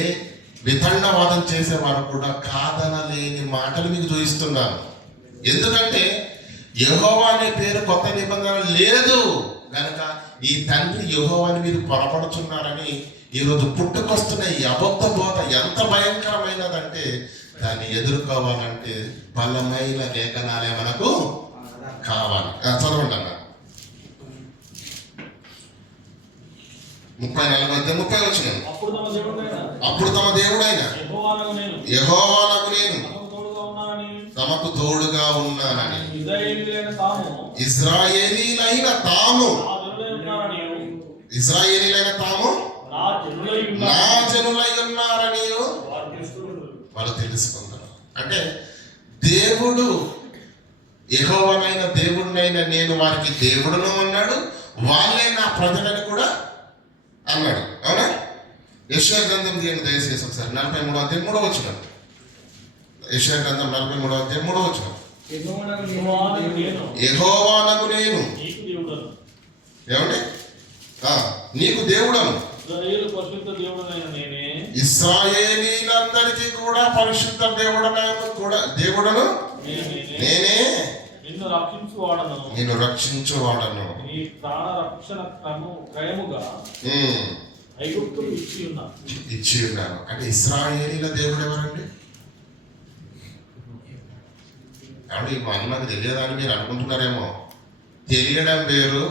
వితండవాదం చేసేవారు కూడా కాదనలేని మాటలు మీకు చూపిస్తున్నాను. ఎందుకంటే యెహోవా అనే పేరు కొత్త నిబంధన లేదు కనుక ఈ తండ్రి యెహోవాని మీరు పొరపడుతున్నారని ఈరోజు పుట్టుకొస్తున్న ఈ అబద్ధ బోధ ఎంత భయంకరమైనదంటే దాన్ని ఎదుర్కోవాలంటే బలమైన లేఖనాలే మనకు కావాలి. చదవండి అన్న. 34 అధ్యాయం 30 వచనం. అప్పుడు తమ దేవుడైన అప్పుడు తమ దేవుడైన యెహోవానగు నేను యెహోవానగు నేను తమకు తోడుగా ఉన్నానని తమకు తోడుగా ఉన్నానని ఇశ్రాయేలీయులైన తాము ఇశ్రాయేలీలైన తాము నా జనులై ఉన్నారని నా జనులై ఉన్నారని వారు తెలుసుకున్నారు. వాళ్ళు తెలుసుకుంటారు. అంటే దేవుడు యెహోవానైన దేవుడినైన నేను వారికి దేవుడును అన్నాడు, వాళ్ళే నా ప్రజలని కూడా అన్నాడు. అవునా? యెషయా గ్రంథం తీయండి దయచేసి ఒకసారి 43వ అధ్యాయం 3వ వచనం. యెషయా గ్రంథం 43వ అధ్యాయం 3వ వచనం. యెహోవానగు నేను నీకు దేవుడను ఏమండి నీకు దేవుడను ఇశ్రాయేలు పరిశుద్ధ దేవుడనైన నేనే ఇశ్రాయేలీలందరికీ కూడా పరిశుద్ధ దేవుడను నేనే నిన్ను రక్షించువాడను నిన్ను రక్షించువాడను. నీ ప్రాణ రక్షణ క్రయముగా ఐగుప్తులు ఇచ్చి ఉన్నాను. అంటే ఇశ్రాయేలీల దేవుడు ఎవరండి? కాబట్టి మా అన్నకు తెలియదని మీరు అనుకుంటున్నారేమో. తెలియడం వేరు,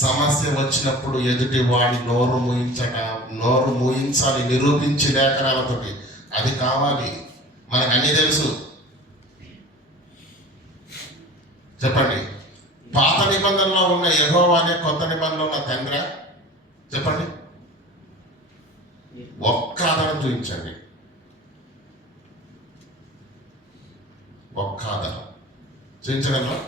సమస్య వచ్చినప్పుడు ఎదుటి వాడి నోరు మూయించాలి నిరూపించి లేఖనాలతోటి. అది కావాలి. మనకు అన్నీ తెలుసు. చెప్పండి, పాత నిబంధనలో ఉన్న యెహోవానే కొత్త నిబంధనలో ఉన్న తండ్రి? చెప్పండి, ఒక్క ఆధారం చూపించండి. ఒక్క ఆధారం చూపించగలరా?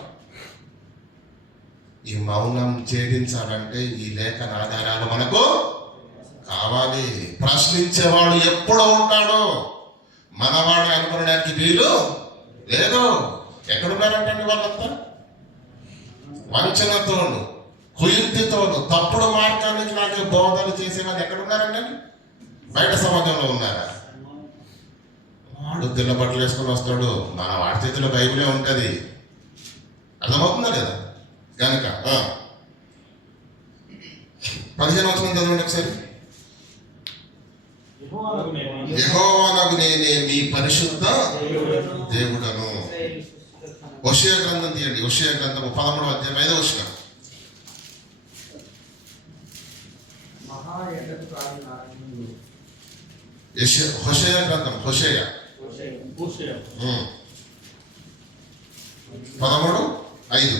ఈ మౌనం ఛేదించాలంటే ఈ లేఖన ఆధారాలు మనకు కావాలి. ప్రశ్నించేవాడు ఎప్పుడు ఉంటాడో మనవాడు అనుకోవడానికి వీలు లేదు. ఎక్కడున్నారంటండి వాళ్ళంతా? వంచనతోను, కుయుక్తితోను, తప్పుడు మార్గానికి నాకు బోధనలు చేసేవాళ్ళు ఎక్కడున్నారండి? బయట సమాజంలో ఉన్నారా? వాడు తెల్ల బట్టలు వేసుకొని వస్తాడు, మన వాడి చేతిలో బైబిలే ఉంటుంది. అర్థమవుతుందా లేదా? కనుక 15వ వచనం చదవండి ఒకసారి. యెహోవానగు నేనే మీ పరిశుద్ధ దేవుడను. హోషేయ గ్రంథం తీయండి. హోషేయ గ్రంథము 13వ అధ్యాయం 5వ వచనం. హోషేయ గ్రంథం హోషేయ 13:5.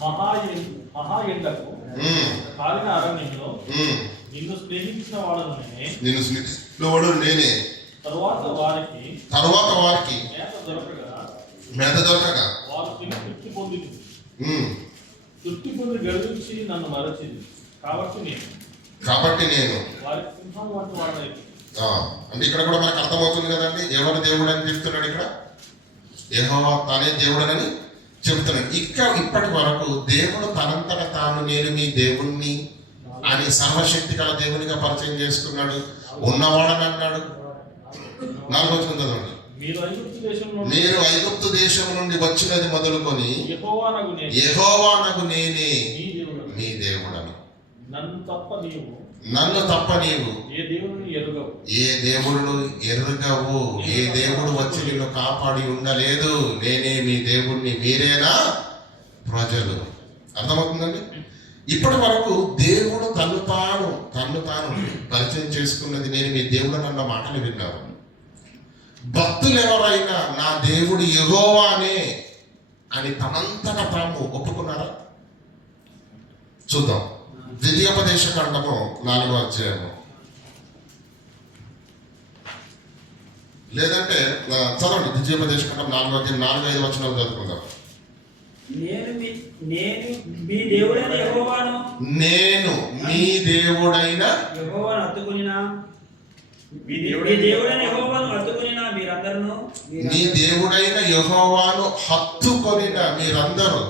మహా ఎండకు కాలిన అరణ్యంలో నిన్ను స్నేహించిన వాడు నేనే. తరువాత వారికి మేత దొరకగా వారు తృప్తి పొంది గడిచి నన్ను మరచింది. కాబట్టి నేను వారికి సింహం వంటి వాడైతే. అంటే ఇక్కడ కూడా మనకు అర్థమవుతుంది కదండి, ఎవరు దేవుడు అని చెప్తున్నాడు ఇక్కడ? యెహోవా తానే దేవుడనని చెబుతున్నాడు. ఇప్పటి వరకు దేవుడు తనంతట తాను నేను మీ దేవుణ్ణి అని సర్వశక్తి గల దేవునిగా పరిచయం చేసుకున్నాడు. ఉన్నవాడని అన్నాడు. 4వ వచనం చదవండి. మీరు ఐగుప్తు దేశం నుండి వచ్చినది మొదలుకొని యెహోవానగు నేనే మీ దేవుడను. నన్ను తప్ప నీవు ఏ దేవుడు ఎరుగవు. ఏ దేవుడు వచ్చి నిన్ను కాపాడి ఉండలేదు. నేనే మీ దేవుణ్ణి, మీరేనా ప్రజలు. అర్థమవుతుందండి? ఇప్పటి వరకు దేవుడు తన్ను తాను పరిచయం చేసుకున్నది నేను మీ దేవుడు అన్న మాటలు విన్నారు. భక్తులు ఎవరైనా నా దేవుడు యెహోవానే అని తనంతట తాము ఒప్పుకున్నారా? చూద్దాం. ద్వితీయోపదేశ కాండము 4వ అధ్యాయము. లేదంటే చదవండి. ద్వితీయోపదేశ కాండం 4వ అధ్యాయం 4-5 వచనాలు చదువుకుందాం. నేను మీ దేవుడైన యెహోవాను హత్తుకొనిన నీ దేవుడైన యెహోవాను హత్తుకొనిన మీరందరూ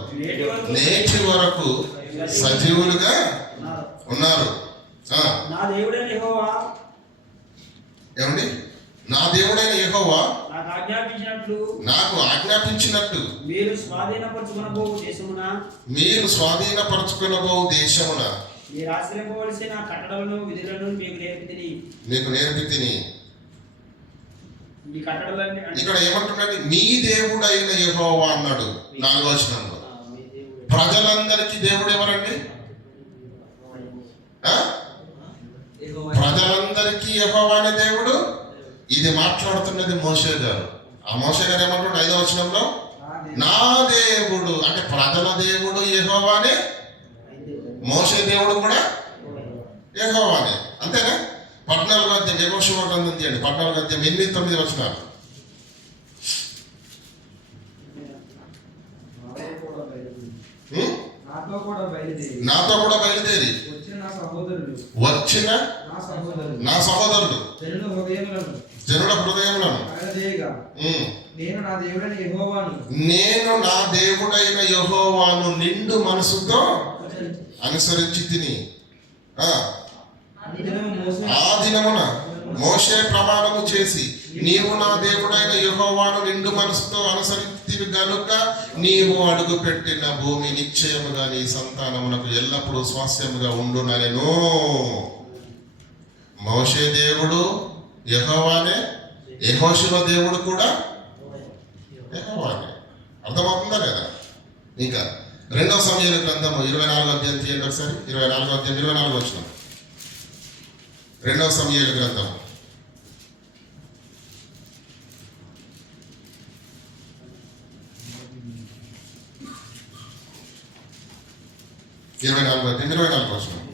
నేటి వరకు సజీవులుగా ఉన్నారు. నా దేవుడైన యెహోవా ఏమండి? నా దేవుడైన యెహోవా నాకు ఆజ్ఞాపించినట్టు మీరు స్వాధీనపరచుకొనబోవు దేశమున మీరు ఆశ్రయించవలసిన కట్టడలను విధులను మీకు నేర్పితిని. ఇక్కడ ఏమంటున్నాడు? మీ దేవుడైన యెహోవా అన్నాడు 4వ వచనంలో. ప్రజలందరికీ దేవుడు ఎవరండి? యెహోవానే దేవుడు. ఇది మాట్లాడుతున్నది మోషే గారు. ఆ మోషే గారు ఏమంటాడు 5వ వచనంలో? నా దేవుడు అంటే ప్రజల దేవుడు యెహోవానే, మోషే దేవుడు కూడా యెహోవానే. అంతేనా? 14వ అధ్యాయం యెహోషువ గ్రంథం తీయండి. 14వ అధ్యాయం 8-9 వచనాలు. నాతో కూడా బయలుదేరి వచ్చిన నా సహోదరులు జనుల హృదయములను నేను నా దేవుడైన యెహోవాను నిండు మనసుతో అనుసరించి తిని. ఆ దినమున మోషే ప్రమాణము చేసి నీవు నా దేవుడైన యెహోవాను నిండు మనసుతో అనుసరించితివి గనుక నీవు అడుగు పెట్టిన భూమి నిశ్చయముగా నీ సంతానమునకు ఎల్లప్పుడూ స్వాస్థ్యముగా ఉండుననెను. మోషే దేవుడు యెహోవానే, యెహోషువ దేవుడు కూడా యెహోవానే. అర్థమవుతుందా లేదా? ఇంకా 2వ సమూయేలు గ్రంథము 24వ అధ్యాయం తీయండి ఒకసారి. 24వ అధ్యాయం 24 వచనం. 2వ సమూయేలు గ్రంథం 24వ అధ్యాయం 24 వచనం.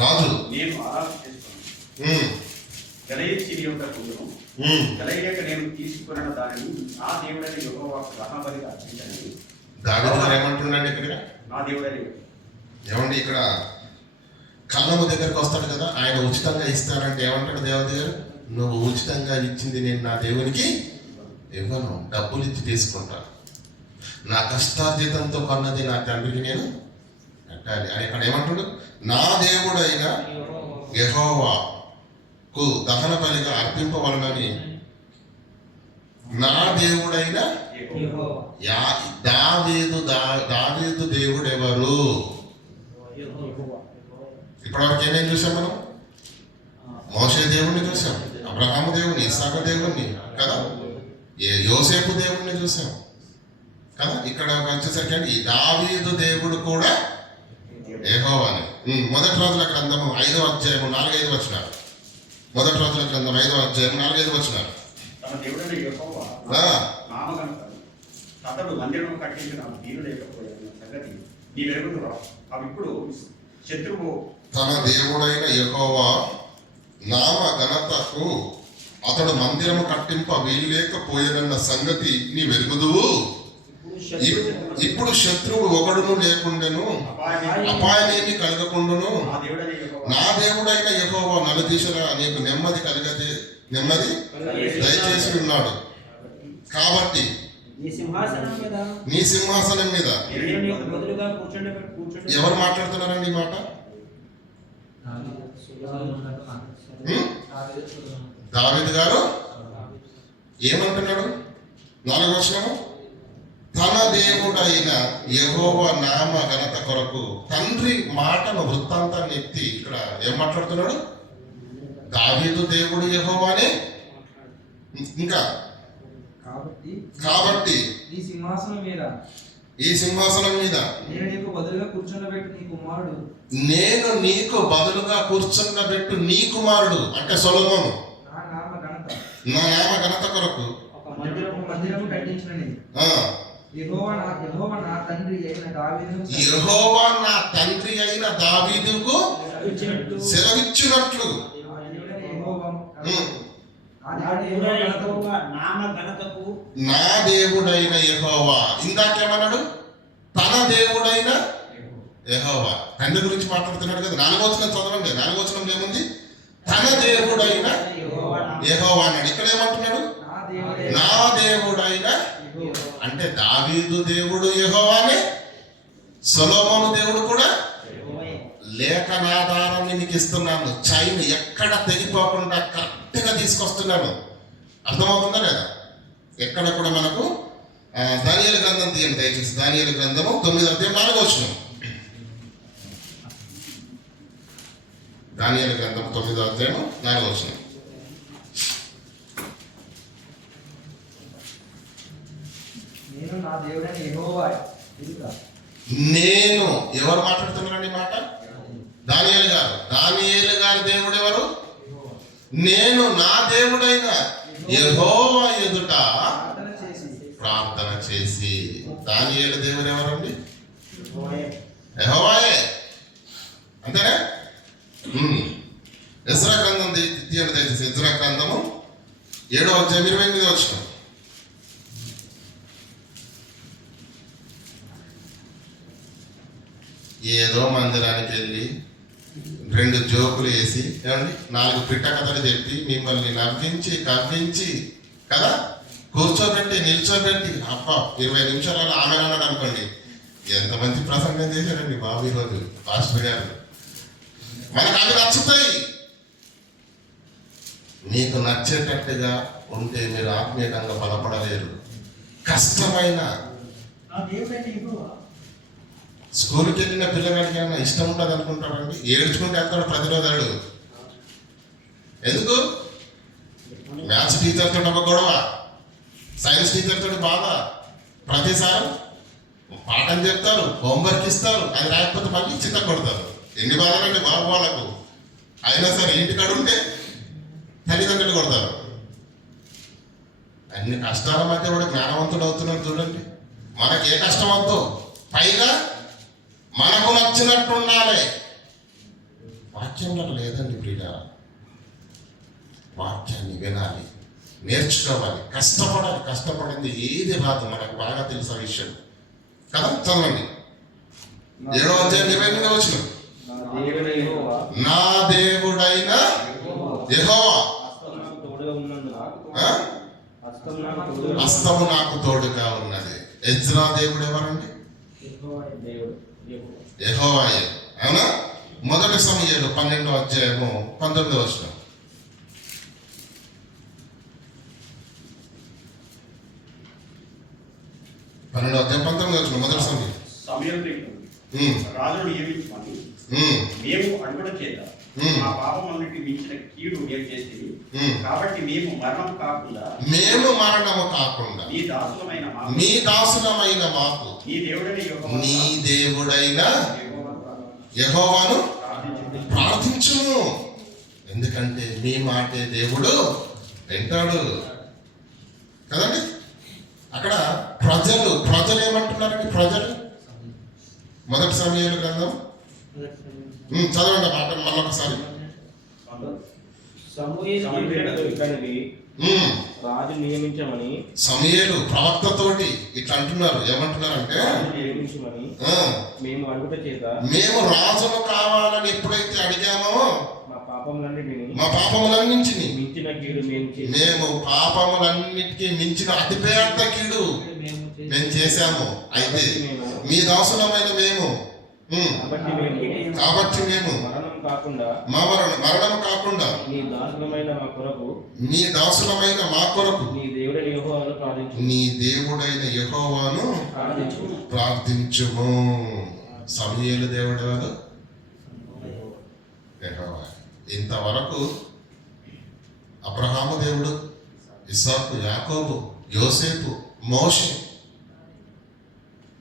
రాజు నేను ఆరాధన చేస్తున్నాను. గలయించి నీ యొక్క కుందును గలయ్యాక నేను తీసుకున్న దానిని నా దేవుడైన యెహోవాకు దహనబలిగా అర్పించండి. దావీదు గారు ఏమంటున్నాడు ఇక్కడ? నా దేవుడైన ఏమండి ఇక్కడ కళ్ళము దగ్గరకు వస్తాడు కదా, ఆయన ఉచితంగా ఇస్తానంటే ఏమంటాడు దేవత గారు? నువ్వు ఉచితంగా ఇచ్చింది నేను నా దేవునికి ఇవ్వను, డబ్బులు ఇచ్చి తీసుకుంటా. నా కష్టార్జితంతో కొన్నది నా తండ్రికి నేను కట్టాలి అని ఇక్కడ ఏమంటాడు? నా దేవుడైన యెహోవాకు దహన బలిగా అర్పింపవలనని నా దేవుడైన దావీదు దేవుడు ఎవరు? ఇప్పటివరకు ఏమేం చూసాం మనం? మోషే దేవుణ్ణి చూసాం, అబ్రహాము దేవుణ్ణి, ఇస్సాకు దేవుణ్ణి కదా, యోసేపు దేవుణ్ణి చూసాం కదా. ఇక్కడ వచ్చేసరికి అంటే ఈ దావీదు దేవుడు కూడా యెహోవానే. మొదటి రోజుల గ్రంథము 5వ అధ్యాయము 4-5 వచనాలు. మొదటి రోజుల గ్రంథం 5వ అధ్యాయం 4-5 వచనాలు. తన దేవుడైన యెహోవా నామఘనత అతడు మందిరం కట్టించిన వీలు లేకపోయిన సంగతి నీ వెలుగును రావు. అవి ఇప్పుడు శత్రువు తన దేవుడైన యెహోవా నామ ఘనతకు అతడు మందిరము కట్టింప వీలు లేకపోయినన్న సంగతి నీ వెలుగుదువు. ఇప్పుడు శత్రువుడు ఒకడును లేకుండెను, అపాయమేమి కలగకుండును. నా దేవుడైన యెహోవా నలుదిశలా నీకు నెమ్మది దయచేసి ఉన్నాడు. కాబట్టి నీ సింహాసనం మీద ఎవరు మాట్లాడుతున్నారండి ఈ మాట? దావీదు గారు ఏమంటున్నాడు? 4వ వచనము, తన దేవుడైన యెహోవా నామ ఘనత కొరకు తండ్రి మాటను వృత్తాంతాన్ని ఎత్తి ఇక్కడ ఏం మాట్లాడుతున్నాడు? దావీదు దేవుడు యెహోవానే. ఇంకా కాబట్టి ఈ సింహాసనం మీద నేను నీకు బదులుగా కూర్చున్నబెట్టు నీ కుమారుడు అంటే సొలొమోను నా నామ ఘనత కొరకు మందిరము కట్టించినని యెహోవా నా తండ్రి అయిన దావీదుకు సెలవిచ్చినట్లు నా దేవుడైన యెహోవా. ఇందాకేమన్నాడు? తన దేవుడైన యెహోవా. తండ్రి గురించి మాట్లాడుతున్నాడు కదా. 4వ వచనం చదవండి. 4వ వచనంలో ఏముంది? తన దేవుడైన యెహోవా అన్నాడు. ఇక్కడ ఏమంటున్నాడు? నా దేవుడైన అంటే దావీదు దేవుడు యెహోవానే, సొలొమోను దేవుడు కూడా. లేఖనాధారాన్ని మీకు ఇస్తున్నాను, చైన్ ఎక్కడ తెగిపోకుండా కరెక్ట్గా తీసుకొస్తున్నాను. అర్థమవుతుందా లేదా? ఎక్కడ కూడా మనకు దానియేలు గ్రంథం తీయండి దయచేసి. దానియేలు గ్రంథము 9వ అధ్యాయం 4వ వచనం. దానియేలు గ్రంథం 9వ అధ్యాయం 4వ వచనం. నేను ఎవరు మాట్లాడుతున్నారండి మాట? దానియేలు గారి దేవుడు ఎవరు? నేను నా దేవుడైన యెహోవా ఎదుట ప్రార్థన చేసి ప్రార్థన చేసి. దానియేలు దేవుడు ఎవరండి? యెహోవాయే. యెహోవాయే. అంతేనా? ఎజ్రా గ్రంథం తీయండి దయచేసి. ఎజ్రా గ్రంథము 7వ అధ్యాయం 28వ వచనం. ఏదో మందిరానికి వెళ్ళి 2 జోకులు వేసి ఏమండి 4 పిట్ట కథలు చెప్పి మిమ్మల్ని నవ్వించి కవ్వించి కదా కూర్చోబెట్టి నిల్చోబెట్టి అబ్బా 20 నిమిషాలలో ఆమె అన్నాడు అనుకోండి. ఎంత మంచి ప్రసంగం చేశారండి బాబు ఈరోజు పాస్టర్ గారు. మనకు అవి నచ్చుతాయి. మీకు నచ్చేటట్టుగా ఉంటే మీరు ఆత్మీయంగా బలపడలేరు. కష్టమైన స్కూల్కి వెళ్ళిన పిల్లగాడికి ఏమైనా ఇష్టం ఉంటుంది అనుకుంటాడండి? ఏడ్చుకుంటే వెళ్తాడు ప్రతిరోజు. ఎందుకు? మ్యాథ్స్ టీచర్ తోటి ఒక గొడవ, సైన్స్ టీచర్ తోటి బాధ. ప్రతిసారి పాఠం చెప్తారు, హోంవర్క్ ఇస్తారు, అది రాకపోతే మళ్ళీ చిత్త కొడతారు. ఎన్ని బాధలండి బాబు వాళ్ళకు. అయినా సరే ఇంటికాడ ఉంటే తల్లిదండ్రులు కొడతారు. అన్ని కష్టాల మధ్య కూడా జ్ఞానవంతుడు అవుతున్నాడు చూడండి. మనకి ఏ కష్టం వద్దు, పైగా మనకు నచ్చినట్టు ఉండాలి. వాక్యంలో లేదండి ప్రియ. వాక్యాన్ని వినాలి, నేర్చుకోవాలి, కష్టపడాలి. కష్టపడింది ఏది రాదు, మనకు బాగా తెలుసు ఆ విషయం కదా. చదవండి 7వ అధ్యాయం 28వ వచనం. నా దేవుడైన యెహోవా హస్తము నాకు తోడుగా ఉన్నది. ఎజ్రా దేవుడు ఎవరండి? యెహోవాయే. అవునా? 1 సమూయేలు 12వ అధ్యాయము 19వ వచనం. 12వ అధ్యాయం 19వ వచనం. 1 సమూయేలు. రాజును నియమించమని మేము అడుగుట చేత మా పాపములన్నిటి మించిన కీడు మేము చేసి కాబట్టి మేము మరణము కాకుండా మీ దాసులమైన మాకు నీ దేవుడైన యెహోవాను ప్రార్థించుము. ఎందుకంటే మీ మాటే దేవుడు వింటాడు కదండి. అక్కడ ప్రజలు ఏమంటున్నారండి? ప్రజలు 1 సమూయేలు గ్రంథం చదవండి మాట మళ్ళొకసారి. రాజు నియమించమని సమూయేలు ప్రవక్తతోటి ఇట్లా అంటున్నారు. ఏమంటున్నారంటే నియమించమని మేము అడుగుట చేత మేము రాజును కావాలని ఎప్పుడైతే అడిగామో మా పాపములన్నిటిని మించిన కీడు మేము మేము పాపములన్నిటికీ మించిన అతిపెద్ద కీడు మేము చేశాము. అయితే మీ దాసులమైన మేము కాబట్టి మేము మరణం కాకుండా నీ దాసులమైన మా కొరకు నీ దేవుడైన యెహోవాను ప్రార్థించుము. సమూయేలు దేవుడు ఎవరు? యెహోవా. ఇంతవరకు అబ్రహాము దేవుడు, ఇస్సాకు, యాకోబు, యోసేపు, మోషే,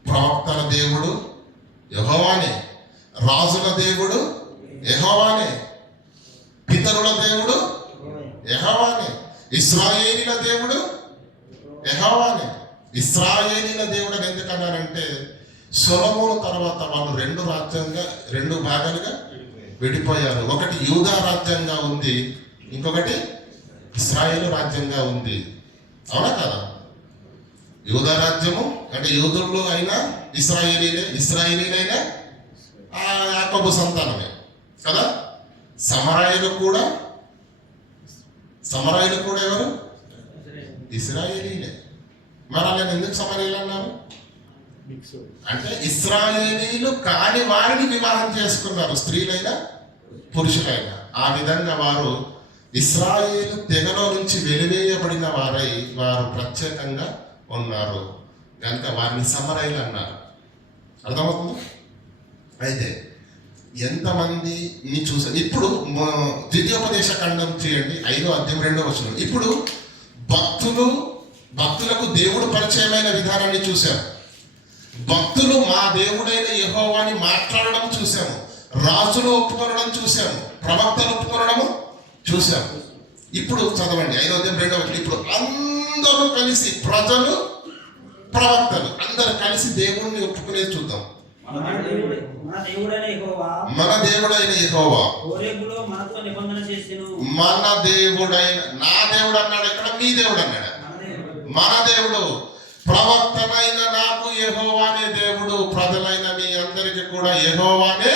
ప్రవక్తల దేవుడు యెహోవానే, రాజుల దేవుడు యెహోవానే, పితరుల దేవుడు యెహోవానే, ఇశ్రాయేలీల దేవుడు యెహోవానే. ఇశ్రాయేలీల దేవుడు అని ఎందుకన్నారంటే సొలొమోను తర్వాత వాళ్ళు 2 భాగాలుగా విడిపోయారు. ఒకటి యూదా రాజ్యంగా ఉంది, ఇంకొకటి ఇశ్రాయేలు రాజ్యంగా ఉంది. అవునా కదా? యూదా రాజ్యము అంటే యూదులు అయినా ఇశ్రాయేలీలైనా యాకోబు సంతానమే కదా. సమరాయిలు కూడా ఎవరు? ఇశ్రాయేలీలే. మరి అలా ఎందుకు సమరాయిలు అన్నారు అంటే ఇశ్రాయేలీలు కాని వారిని వివాహం చేసుకున్నారు, స్త్రీలైనా పురుషులైనా. ఆ విధంగా వారు ఇశ్రాయేలు తెగలో నుంచి వెలివేయబడిన వారు ప్రత్యేకంగా ఉన్నారు కనుక వారిని సమరయులు అన్నారు. అర్థమవుతుంది? అయితే ఎంతమందిని చూసారు? ఇప్పుడు ద్వితీయోపదేశ ఖండం చేయండి 5వ అధ్యాయం 2వ వచనం. ఇప్పుడు భక్తులకు దేవుడు పరిచయమైన విధానాన్ని చూశారు. భక్తులు మా దేవుడైన యెహోవాని మాట్లాడడం చూసాము. రాజులు ఒప్పుకొనడం చూశాము, ప్రవక్తలు ఒప్పుకొనడము చూశాము. ఇప్పుడు చదవండి 5వ అధ్యాయం 2వ వచనం. ఇప్పుడు అందరూ కలిసి, ప్రజలు ప్రవక్తలు అందరూ కలిసి దేవుణ్ణి ఒప్పుకునేది చూద్దాం. మన దేవుడైన యెహోవా మన దేవుడైన యెహోవా హోరేబులో మనతో నిబంధన చేసెను. మన దేవుడైన, నా దేవుడు అన్నాడు, ఇక్కడ మీ దేవుడు అన్నాడు. మన దేవుడు, ప్రవక్తనైన నాకు యెహోవానే దేవుడు, ప్రజలైన మీ అందరికి కూడా యెహోవానే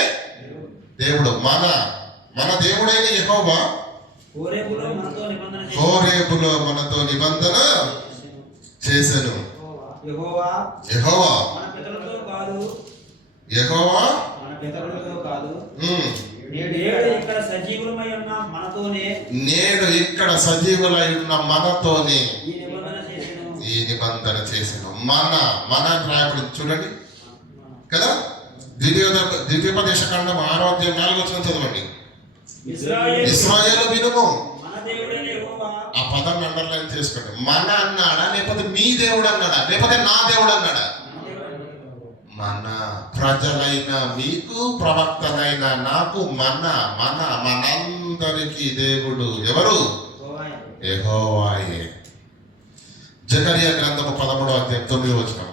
దేవుడు. మన దేవుడైన యెహోవా హోరేబులో మనతో నిబంధన చేసెను. హోరేబులో మనతో నిబంధన చేసెను. యెహోవా యెహోవా మన పితరులతో కాదు, యెహోవా మన పితరులతో కాదు, ఉమ్, నేడు ఇక్కడ సజీవులమై ఉన్న మనతోనే నేడు ఇక్కడ సజీవులై ఉన్న మనతోనే ఈ నిబంధన చేసెను. ఈ నిబంధన చేసెను. మన రాయబడి చూడండి కదా. ద్వితీయోపదేశ కాండం 6వ అధ్యాయం 4వ వచనం చదవండి. ఇశ్రాయేలు వినుము. మన దేవుడైన యెహోవా ఆ పదాన్ని అండర్లైన్ చేసుకోండి. మన అన్నాడా, లేకపోతే మీ దేవుడు అన్నాడా, లేకపోతే నా దేవుడు అన్నాడా? మన ప్రజలైన మీకు, ప్రవక్తనైన నాకు, మనందరికీ దేవుడు ఎవరు? యెహోవాయే. జకరియా గ్రంథము 13వ అధ్యాయం 9వ వచనం.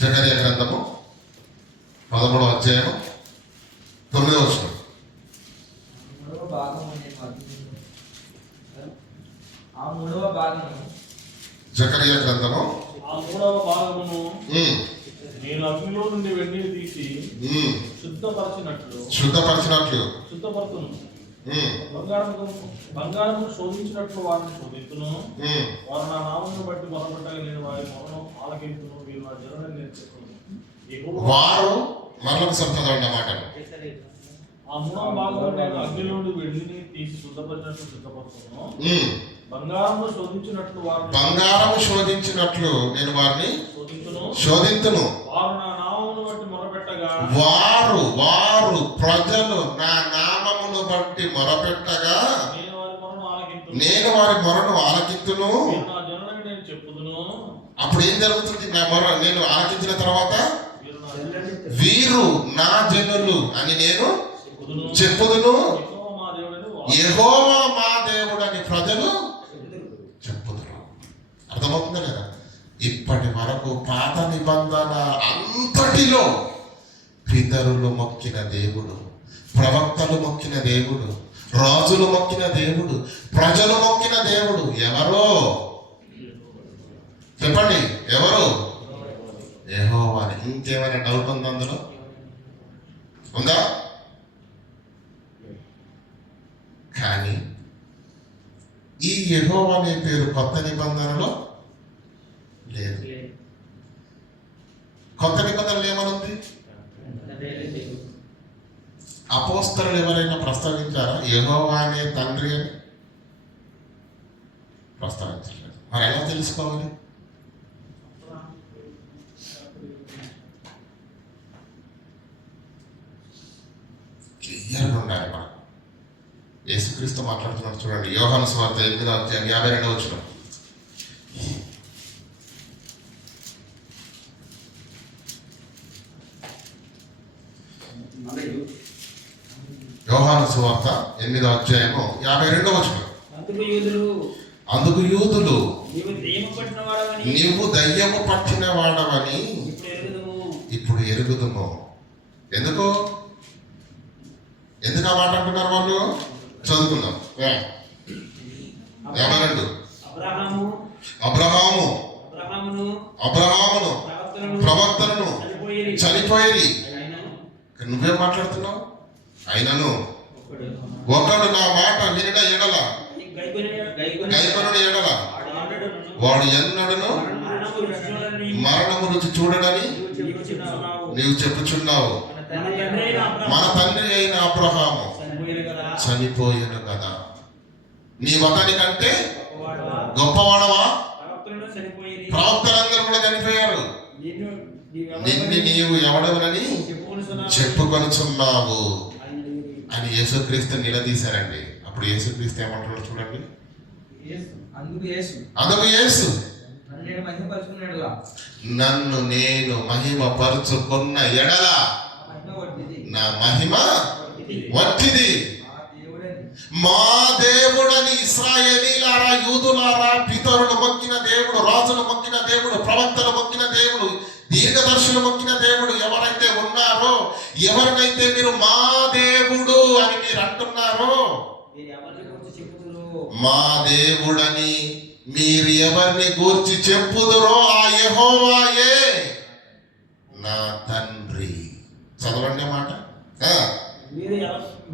జకరియా గ్రంథము 13వ అధ్యాయం 9వ వచనం. ఆ మూడవ భాగము జకరియా గ్రంథము ఆ 3వ భాగమును ఉమ్, నేను అగ్నిలో నుండి వెండిని తీసి ఉమ్, శుద్ధపరచినట్లు శుద్ధపరచినట్లు శుద్ధపరచును. ఉమ్, బంగారము శోధించినట్లు వారిని శోధించును. ఉమ్. వారు నా నామమును బట్టి మొరపెట్టగలిగిన వారి మొరను ఆలకించును. వీరు నా జనులని నేర్చుకును. వారు మరొకసారి చదవండి ఆ మాటలు. ఆ 3వ భాగంలో నేను అగ్నిలో నుండి వెండిని తీసి శుద్ధపరిచినట్లు శుద్ధపరచును. ఉమ్. బంగారము శోధించినట్లు వారిని బంగారము శోధించినట్లు నేను వారిని శోధించును. శోధింతును. వారు నా నామమును బట్టి మొరపెట్టగా వారు ప్రజలు నా నామమును బట్టి మొరపెట్టగా నేను వారి మొరను ఆలకింతును. నేను వారి మొరను ఆలకింతును. వీరు నా జనులని నేను చెప్పుదును. అప్పుడు ఏం జరుగుతుంది? నా మొర నేను ఆలకించిన తర్వాత వీరు నా జనులని వీరు నా జనులు అని నేను చెప్పుదును. చెప్పుదును. యెహోవా మా దేవుడని వారు యెహోవా మా దేవుడని ప్రజలు చెప్పుదురు. అర్థమవుతుందా లేదా? ఇప్పటి వరకు పాత నిబంధన అంతటిలో పితరులు మొక్కిన దేవుడు, ప్రవక్తలు మొక్కిన దేవుడు, రాజులు మొక్కిన దేవుడు, ప్రజలు మొక్కిన దేవుడు ఎవరో చెప్పండి? ఎవరు? యెహోవా. ఇంకేమైనా డౌట్ ఉందా అందులో? ఉందా? కానీ ఈ యెహోవా అనే పేరు కొత్త నిబంధనలో లేదు. కొత్త నిబంధనలు ఏమనుంది? అపోస్తలులు ఎవరైనా ప్రస్తావించారా యెహోవా అనే తండ్రి అని? ప్రస్తావించలేదు. మరి ఎలా తెలుసుకోవాలి? క్లియర్గా ఉండాలి మనం. యేసుక్రీస్తు మాట్లాడుతున్నాడు చూడండి. యోహాను సువార్త 8వ అధ్యాయం 52వ వచనం. యోహాను సువార్త 8వ అధ్యాయము 52వ వచనం. అందుకు యూదులు నీవు దయ్యము పట్టిన వాడవని ఇప్పుడు ఎరుగుదుము. ఎందుకు ఆ మాట అంటున్నారు వాళ్ళు? చదువుకుందాం. 52. అబ్రహామును ప్రవక్తలను చనిపోయి. నువ్వేం మాట్లాడుతున్నావు? అయినను ఒకడు నా మాట వినిన ఎడల గైకొనని ఎడల వాడు ఎన్నడను మరణము రుచి చూడడని నీవు చెప్పుచున్నావు. మన తండ్రి అయిన అబ్రహాము చనిపోయాను కదా, నీ మతానికంటే గొప్పవాడవా? ప్రవక్తలందరూ కూడా చనిపోయారు, నిన్ను నీవు ఎవడవనని చెప్పుకొనుచున్నావు అని యేసుక్రీస్తు నిలదీశారండి. అప్పుడు యేసుక్రీస్తు ఏమంటాడు చూడండి. అందుకు యేసు అందుకు యేసు నన్ను నేను మహిమపరుచుకున్నాడుగా నన్ను నేను మహిమపరుచుకున్న ఎడల మహిమ వడ్డిది నా మహిమ వట్టిది. మా దేవుడని మా దేవుడని ఇశ్రాయేలీలారా, యూదులారా, పితరులు మొక్కిన దేవుడు, రాజులు మొక్కిన దేవుడు, ప్రవక్తలు మొక్కిన దేవుడు, దీర్ఘదర్శులు మొక్కిన దేవుడు ఎవరైతే ఉన్నారో, ఎవరినైతే మీరు మా దేవుడు అని మీరు అంటున్నారో, మీరు ఎవరిని గురించి చెప్పుదురు? మా దేవుడని మీరు ఎవరిని గూర్చి చెప్పుదురో ఆ యెహోవాయే నా తండ్రి. చదవండి మాట. మీరు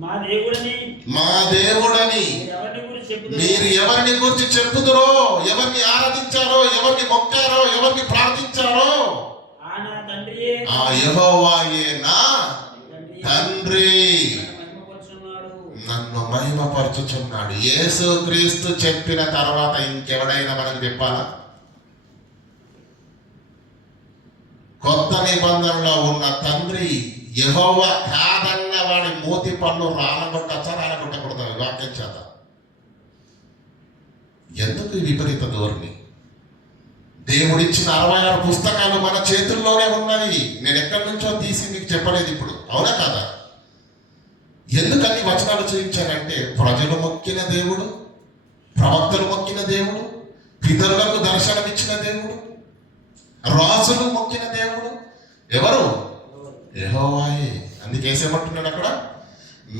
మా దేవుడని మా దేవుడని మీరు ఎవరిని గురించి చెప్పుదురు? మీరు ఎవరిని గురించి చెప్పుదురో, ఎవరిని ఆరాధించారో, ఎవరిని మొక్కారో, ఎవరిని ప్రార్థించారో ఆ నా తండ్రియే ఆ యెహోవాయే నా తండ్రి నన్ను మహిమపరుచున్నాడు. నన్ను మహిమపరచుచున్నాడు. యేసు క్రీస్తు చెప్పిన తర్వాత ఇంకెవడైనా మనకు చెప్పాలా? కొత్త నిబంధనలో ఉన్న తండ్రి యెహోవా కాదన్న వాడి మూతి పళ్ళు రాలగొట్టచ్చా, రాలగొట్టకూడదు వాక్యం చేత. ఎందుకు ఈ విపరీత ధోరణి? దేవుడిచ్చిన 66 పుస్తకాలు మన చేతుల్లోనే ఉన్నాయి. నేను ఎక్కడి నుంచో తీసి మీకు చెప్పలేదు ఇప్పుడు, అవునా కదా? ఎందుకు అన్ని వచనాలు చూపించానంటే, ప్రజలు మొక్కిన దేవుడు, ప్రవక్తలు మొక్కిన దేవుడు, పితరులకు దర్శనమిచ్చిన దేవుడు, రాజులు మొక్కిన దేవుడు ఎవరు? యెహోవాయే. అందుకేసేమంటున్నాడు అక్కడ,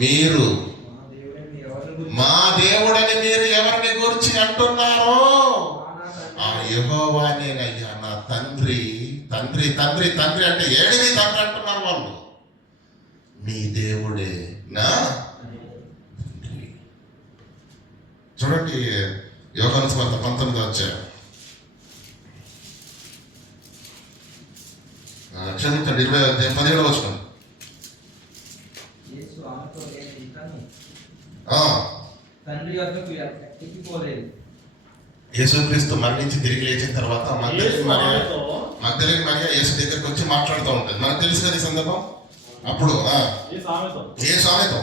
మీరు మా దేవుడని మీరు మా దేవుడని మీరు ఎవరిని ఎవరిని గురించి అంటున్నారో ఆ నా ఆ తండ్రి యెహోవానేనయ్యా నా తండ్రి. తండ్రి తండ్రి తండ్రి అంటే ఏడిది తండ్రి అంటున్నారు వాళ్ళు. మీ దేవుడే నా తండ్రి. చూడండి యోహాను సువార్త 19వ అధ్యాయం. క్షమించండి 20వ అధ్యాయం 17వ వచనం. యేసు ఆమెతో నేను ఇతను ఆ, తండ్రి వద్దకు ఎక్కిపోలేదు. యేసుక్రీస్తు మరణించి తిరిగి లేచిన తర్వాత యేసు ఆమెతో, మగ్దలేని మరియా యేసు దగ్గరికి వచ్చి మాట్లాడుతూ ఉంటుంది. మనకు తెలుసు కదా ఈ సందర్భం. అప్పుడు యేసు ఆమెతో, యేసు ఆమెతో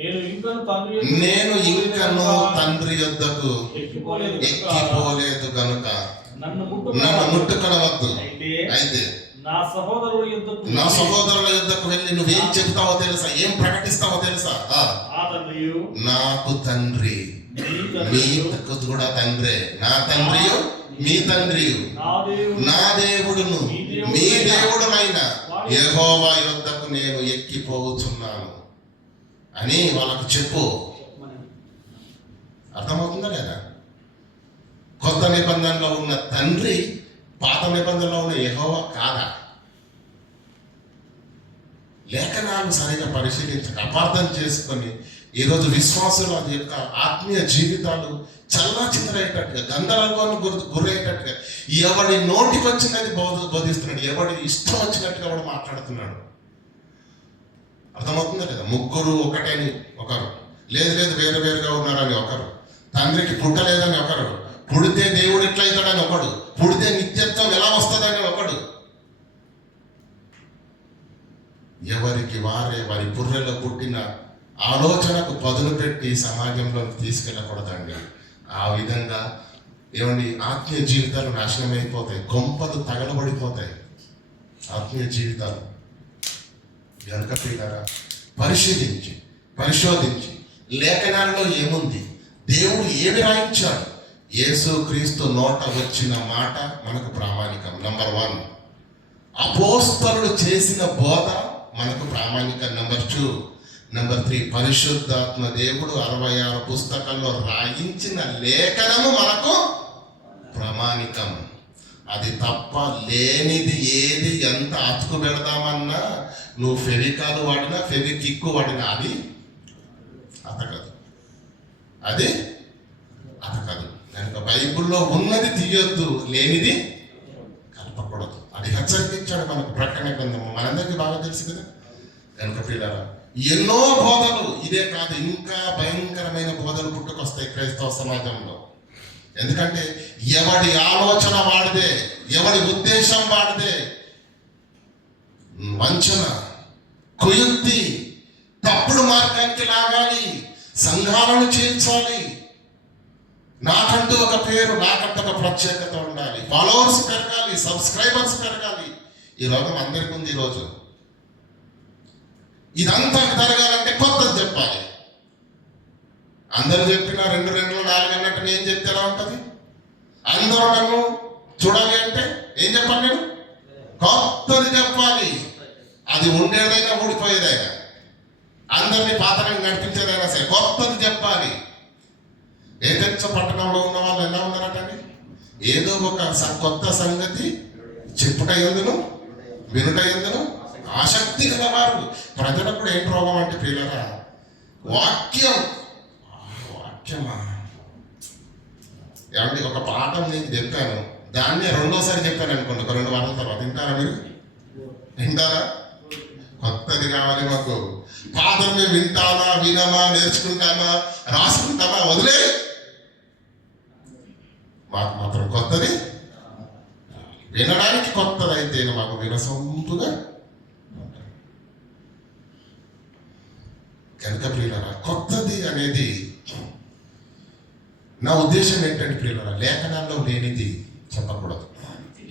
నేను ఇంకను తండ్రి నేను ఇంకను తండ్రి యొద్దకు ఎక్కిపోలేదు గనుక నన్ను నన్ను ముట్టుకొనవద్దు. అయితే అయితే నా సహోదరుడు యుద్ధకు నా సహోదరుల యొద్దకు వెళ్ళి నువ్వేం చెప్తావో తెలుసా, ఏం ప్రకటిస్తావో తెలుసా? ఆ తండ్రియు నాకు తండ్రి, మీ మీకు కూడా తండ్రే. నా తండ్రియు మీ తండ్రియు, నా దేవుడు నా దేవుడును మీ దేవుడునైన యెహోవా యొద్దకు నేను ఎక్కిపోవచ్చున్నాను అని వాళ్ళకు చెప్పు. అర్థమవుతుందా లేదా? కొత్త నిబంధనలో ఉన్న తండ్రి పాత నిబంధనలో ఉన్న యెహోవా కాదా? లేఖనాలు సరిగా పరిశీలించక అపార్థం చేసుకొని ఈరోజు విశ్వాసుల యొక్క ఆత్మీయ జీవితాలు చల్లా చిత్తరయ్యేటట్టుగా, గందరగోళం గురయ్యేటట్టుగా ఎవడి నోటికి వచ్చినది బోధిస్తున్నాడు, ఎవడి ఇష్టం వచ్చినట్టుగా వాడు మాట్లాడుతున్నాడు. అర్థమవుతుందా లేదా? ముగ్గురు ఒకటేని ఒకరు, లేదు లేదు వేరు వేరుగా ఉన్నారని ఒకరు, తండ్రికి పుట్టలేదని ఒకరు, పుడితే దేవుడు ఎట్లయితాడని ఒకడు, పుడితే నిత్యత్వం ఎలా వస్తుందని ఒకడు. ఎవరికి వారే వారి బుర్రెలో పుట్టిన ఆలోచనకు పదును పెట్టి సమాజంలో తీసుకెళ్ళకూడదండి. ఆ విధంగా ఏమండి ఆత్మీయ జీవితాలు నాశనం అయిపోతాయి, గొంపలు తగలబడిపోతాయి ఆత్మీయ జీవితాలు. కనుక పిల్లరా, పరిశోధించి లేఖనాలలో ఏముంది, దేవుడు ఏమి రాయించాడు, యేసు క్రీస్తు నోట వచ్చిన మాట మనకు ప్రామాణికం. నంబర్ 1 అపోస్తలుడు చేసిన బోధ మనకు ప్రామాణికం. నంబర్ 2, నంబర్ 3 పరిశుద్ధాత్మ దేవుడు 66 పుస్తకాల్లో రాయించిన లేఖనము మనకు ప్రామాణికం. అది తప్ప లేనిది ఏది ఎంత అతుకు పెడదామన్నా, నువ్వు ఫెవికాలు వాడినా ఫెవికిక్కు వాడినా అది అతకదు, అది అతకదు. కనుక బైబిల్లో ఉన్నది తీయొద్దు, లేనిది కలపకూడదు. అది హెచ్చరించాడు మనకు ప్రకటన గ్రంథము, మనందరికీ బాగా తెలుసు కదా. కనుక ప్రియులారా, ఎన్నో బోధలు, ఇదే కాదు ఇంకా భయంకరమైన బోధలు పుట్టుకొస్తాయి క్రైస్తవ సమాజంలో. ఎందుకంటే ఎవడి ఆలోచన వాడిదే, ఎవడి ఉద్దేశం వాడిదే, వంచన, కుయుక్తి, తప్పుడు మార్గానికి లాగాలి, సంఘాలను చేయించాలి. నాకంటూ ఒక పేరు, నాకంటూ ఒక ప్రత్యేకత ఉండాలి, ఫాలోవర్స్ పెరగాలి, సబ్స్క్రైబర్స్ పెరగాలి. ఈ రోగం అందరికీ ఉంది ఈరోజు. ఇదంతా జరగాలంటే కొత్తది చెప్పాలి. అందరూ చెప్పిన 2 2 4 అన్నట్టు నేను చెప్తే ఎలా ఉంటుంది? అందరూ నన్ను చూడాలి అంటే ఏం చెప్పాలి? నేను కొత్తది చెప్పాలి. అది ఉండేదైనా ఊడిపోయేదైనా, అందరినీ పాతలను నడిపించేదైనా సరే కొత్తది చెప్పాలి. ఏదెచ్చ పట్టణంలో ఉన్న వాళ్ళు ఎలా ఉన్నారటండి? ఏదో ఒక కొత్త సంగతి చెప్పుట ఎందును వినుట ఎందును ఆసక్తి గలవారు. ప్రజలకు కూడా ఏం రోగం అంటే పిల్లరా, వాక్యమా ఏమంటే ఒక పాఠం నీకు చెప్పాను, దాన్ని రెండోసారి చెప్పాను అనుకోండి, ఒక 2 వారాల తర్వాత వింటారా? మీరు వింటారా? కొత్తది కావాలి మాకు. పాఠం మేము వింటామా, వినమా, నేర్చుకుంటామా, రాసుకుంటామా, వదిలే. మాకు మాత్రం కొత్తది వినడానికి కొత్తది అయితేనే మాకు వినసొంపుగా. కనుక ప్రియులరా, కొత్తది అనేది నా ఉద్దేశం ఏంటంటే ప్రియులరా, లేఖనాల్లో లేనిది చెప్పకూడదు.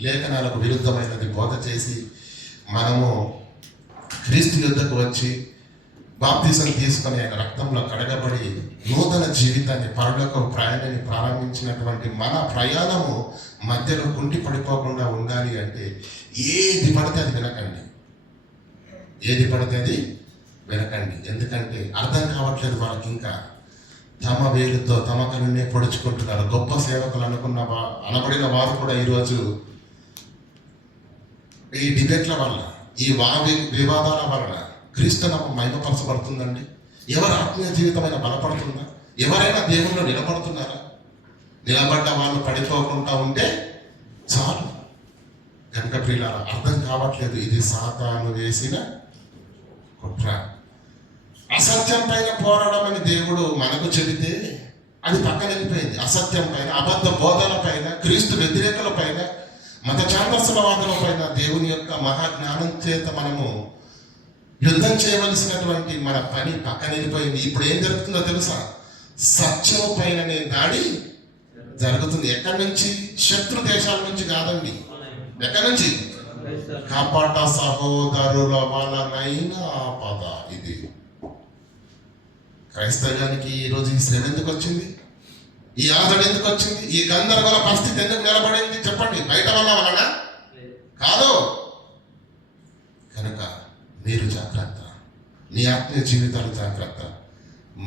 లేఖనాలకు విరుద్ధమైనది బోధ చేసి మనము క్రీస్తు యుద్ధకు వచ్చి బాప్తిసం తీసుకొని ఆయన రక్తంలో కడగబడి నూతన జీవితాన్ని, పరలోక ప్రయాణాన్ని ప్రారంభించినటువంటి మన ప్రయాణము మధ్యలో కుంటి పడిపోకుండా ఉండాలి అంటే ఏది పడితే అది వినకండి. ఏది పడితే అది వినకండి. ఎందుకంటే అర్థం కావట్లేదు వాళ్ళకి. ఇంకా తమ వేలుతో తమ కనున్నే పొడుచుకుంటున్నారు. గొప్ప సేవకులు అనబడిన వారు కూడా ఈరోజు ఈ డిబేట్ల వల్ల, ఈ వివాదాల వలన క్రీస్తునకు మహిమపరచబడుతుందండి? ఎవరి ఆత్మీయ జీవితమైన బలపడుతుందా? ఎవరైనా దేవుళ్ళు నిలబడుతున్నారా? నిలబడ్డ వాళ్ళు పడిపోకుండా ఉంటే చాలు. కనుక ప్రియులారా, అర్థం కావట్లేదు. ఇది సాతాను వేసిన కుట్ర. అసత్యం పైన పోరాడడం అని దేవుడు మనకు చెబితే అది పక్కన వెళ్ళిపోయింది. అసత్యం పైన, అబద్ధ బోధల పైన, క్రీస్తు వ్యతిరేకుల పైన, మత ఛాందస్సులవాదుల పైన దేవుని యొక్క మహాజ్ఞానం చేత మనము యుద్ధం చేయవలసినటువంటి మన పని పక్కన వెళ్ళిపోయింది. ఇప్పుడు ఏం జరుగుతుందో తెలుసా? సత్యం పైననే దాడి జరుగుతుంది. ఎక్కడి నుంచి? శత్రు దేశాల నుంచి కాదండి. ఎక్కడి నుంచి? కపట సహోదరుల వలనైన ఆపద. ఇది క్రైస్తవ్యానికి ఈరోజు ఈ శ్రమ ఎందుకు వచ్చింది? ఈ ఆదరణ ఎందుకు వచ్చింది? ఈ గందరగోళ పరిస్థితి ఎందుకు నిలబడింది? చెప్పండి. బయట వలన కాదు. కనుక మీరు జాగ్రత్త, మీ ఆత్మీయ జీవితాలు జాగ్రత్త.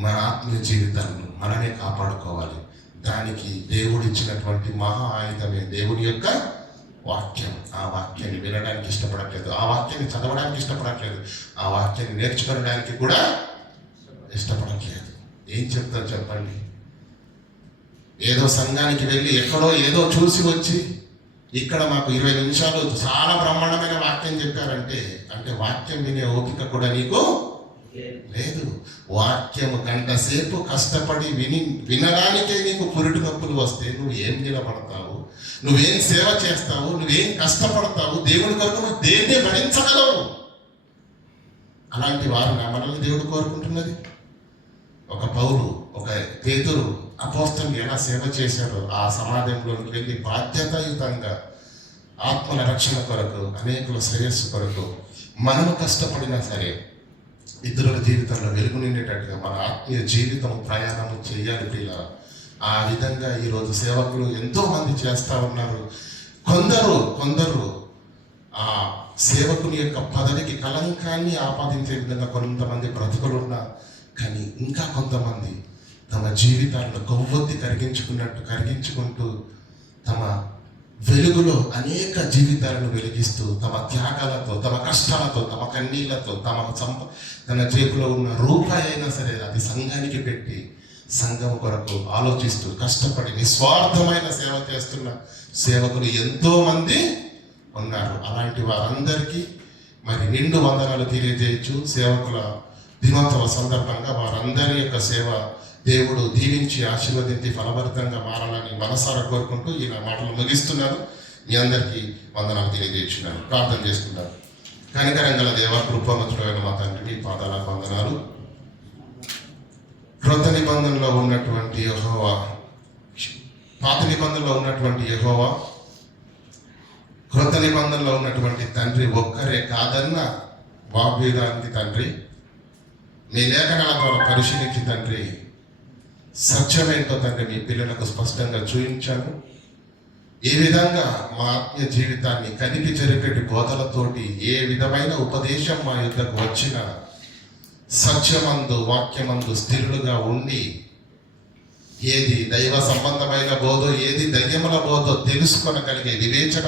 మన ఆత్మీయ జీవితాలను మనమే కాపాడుకోవాలి. దానికి దేవుడు ఇచ్చినటువంటి మహా ఆయుధమే దేవుని యొక్క వాక్యం. ఆ వాక్యాన్ని వినడానికి ఇష్టపడట్లేదు, ఆ వాక్యాన్ని చదవడానికి ఇష్టపడట్లేదు, ఆ వాక్యాన్ని నేర్చుకోవడానికి కూడా ఇష్టపడట్లేదు. ఏం చెప్తారు చెప్పండి? ఏదో సంఘానికి వెళ్ళి ఎక్కడో ఏదో చూసి వచ్చి ఇక్కడ మాకు 20 నిమిషాలు చాలా బ్రహ్మాండమైన వాక్యం చెప్పారంటే, అంటే వాక్యం వినే ఓపిక కూడా నీకు లేదు. వాక్యము గంట సేపు కష్టపడి వినడానికే నీకు పురిటి నొప్పులు వస్తే నువ్వు ఏం నిలబడతావు? నువ్వేం సేవ చేస్తావు? నువ్వేం కష్టపడతావు? దేవుని కొరకు నువ్వు దేన్ని భరించగలవు? అలాంటి వారు మనల్ని దేవుడు కోరుకుంటున్నది. ఒక పౌలు, ఒక పేతురు, అపోస్తలులు ఎలా సేవ చేశారో ఆ సమాజంలోకి వెళ్ళి బాధ్యతాయుతంగా ఆత్మల రక్షణ కొరకు, అనేకుల శ్రేయస్సు కొరకు మనము కష్టపడినా సరే ఇతరుల జీవితంలో వెలుగు నిండేటట్టుగా మన ఆత్మీయ జీవితం ప్రయాణము చేయాలి పిల్ల. ఆ విధంగా ఈరోజు సేవకులు ఎంతో మంది చేస్తూ ఉన్నారు. కొందరు ఆ సేవకుని యొక్క పదవికి కలంకాన్ని ఆపాదించే విధంగా కొంతమంది బ్రతుకులు ఉన్నారు. కానీ ఇంకా కొంతమంది తమ జీవితాలను కొవ్వొత్తి కరిగించుకుంటూ తమ వెలుగులో అనేక జీవితాలను వెలిగిస్తూ తమ త్యాగాలతో, తమ కష్టాలతో, తమ కన్నీళ్లతో, తన జేబులో ఉన్న రూపాయి అయినా సరే అది సంఘానికి పెట్టి సంఘం కొరకు ఆలోచిస్తూ కష్టపడి నిస్వార్థమైన సేవ చేస్తున్న సేవకులు ఎంతో మంది ఉన్నారు. అలాంటి వారందరికీ మరి నిండు వందనాలు తెలియజేయచ్చు. సేవకుల దినోత్సవ సందర్భంగా వారందరి యొక్క సేవ దేవుడు దీవించి ఆశీర్వదించి ఫలభరితంగా మారాలని మనసారా కోరుకుంటూ ఈ నా మాటలు ముగిస్తున్నాను. మీ అందరికీ వందనాలు తెలియజేస్తున్నాను. ప్రార్థన చేసుకున్నాను. కనికరం గల దేవ, కృపామతుడైన మా తండ్రి, మీ పాదాలకు వందనాలు. క్రొత్త నిబంధనలో ఉన్నటువంటి యెహోవా పాత నిబంధనలో ఉన్నటువంటి యెహోవా, క్రొత్త నిబంధనలో ఉన్నటువంటి తండ్రి ఒక్కరే కాదన్న వాగ్వేదానికి తండ్రి, మీ లేఖనాల ద్వారా పరిశీలించి తండ్రి సత్యమేంటో తండ్రి మీ పిల్లలకు స్పష్టంగా చూపించాను. ఈ విధంగా మా ఆత్మీయ జీవితాన్ని కలిపి జరిపేటి బోధలతోటి ఏ విధమైన ఉపదేశం మా యుద్ధకు వచ్చిన సత్యమందు వాక్యమందు స్థిరులుగా ఉండి ఏది దైవ సంబంధమైన బోధో ఏది దయ్యముల బోధో తెలుసుకొనగలిగే వివేచన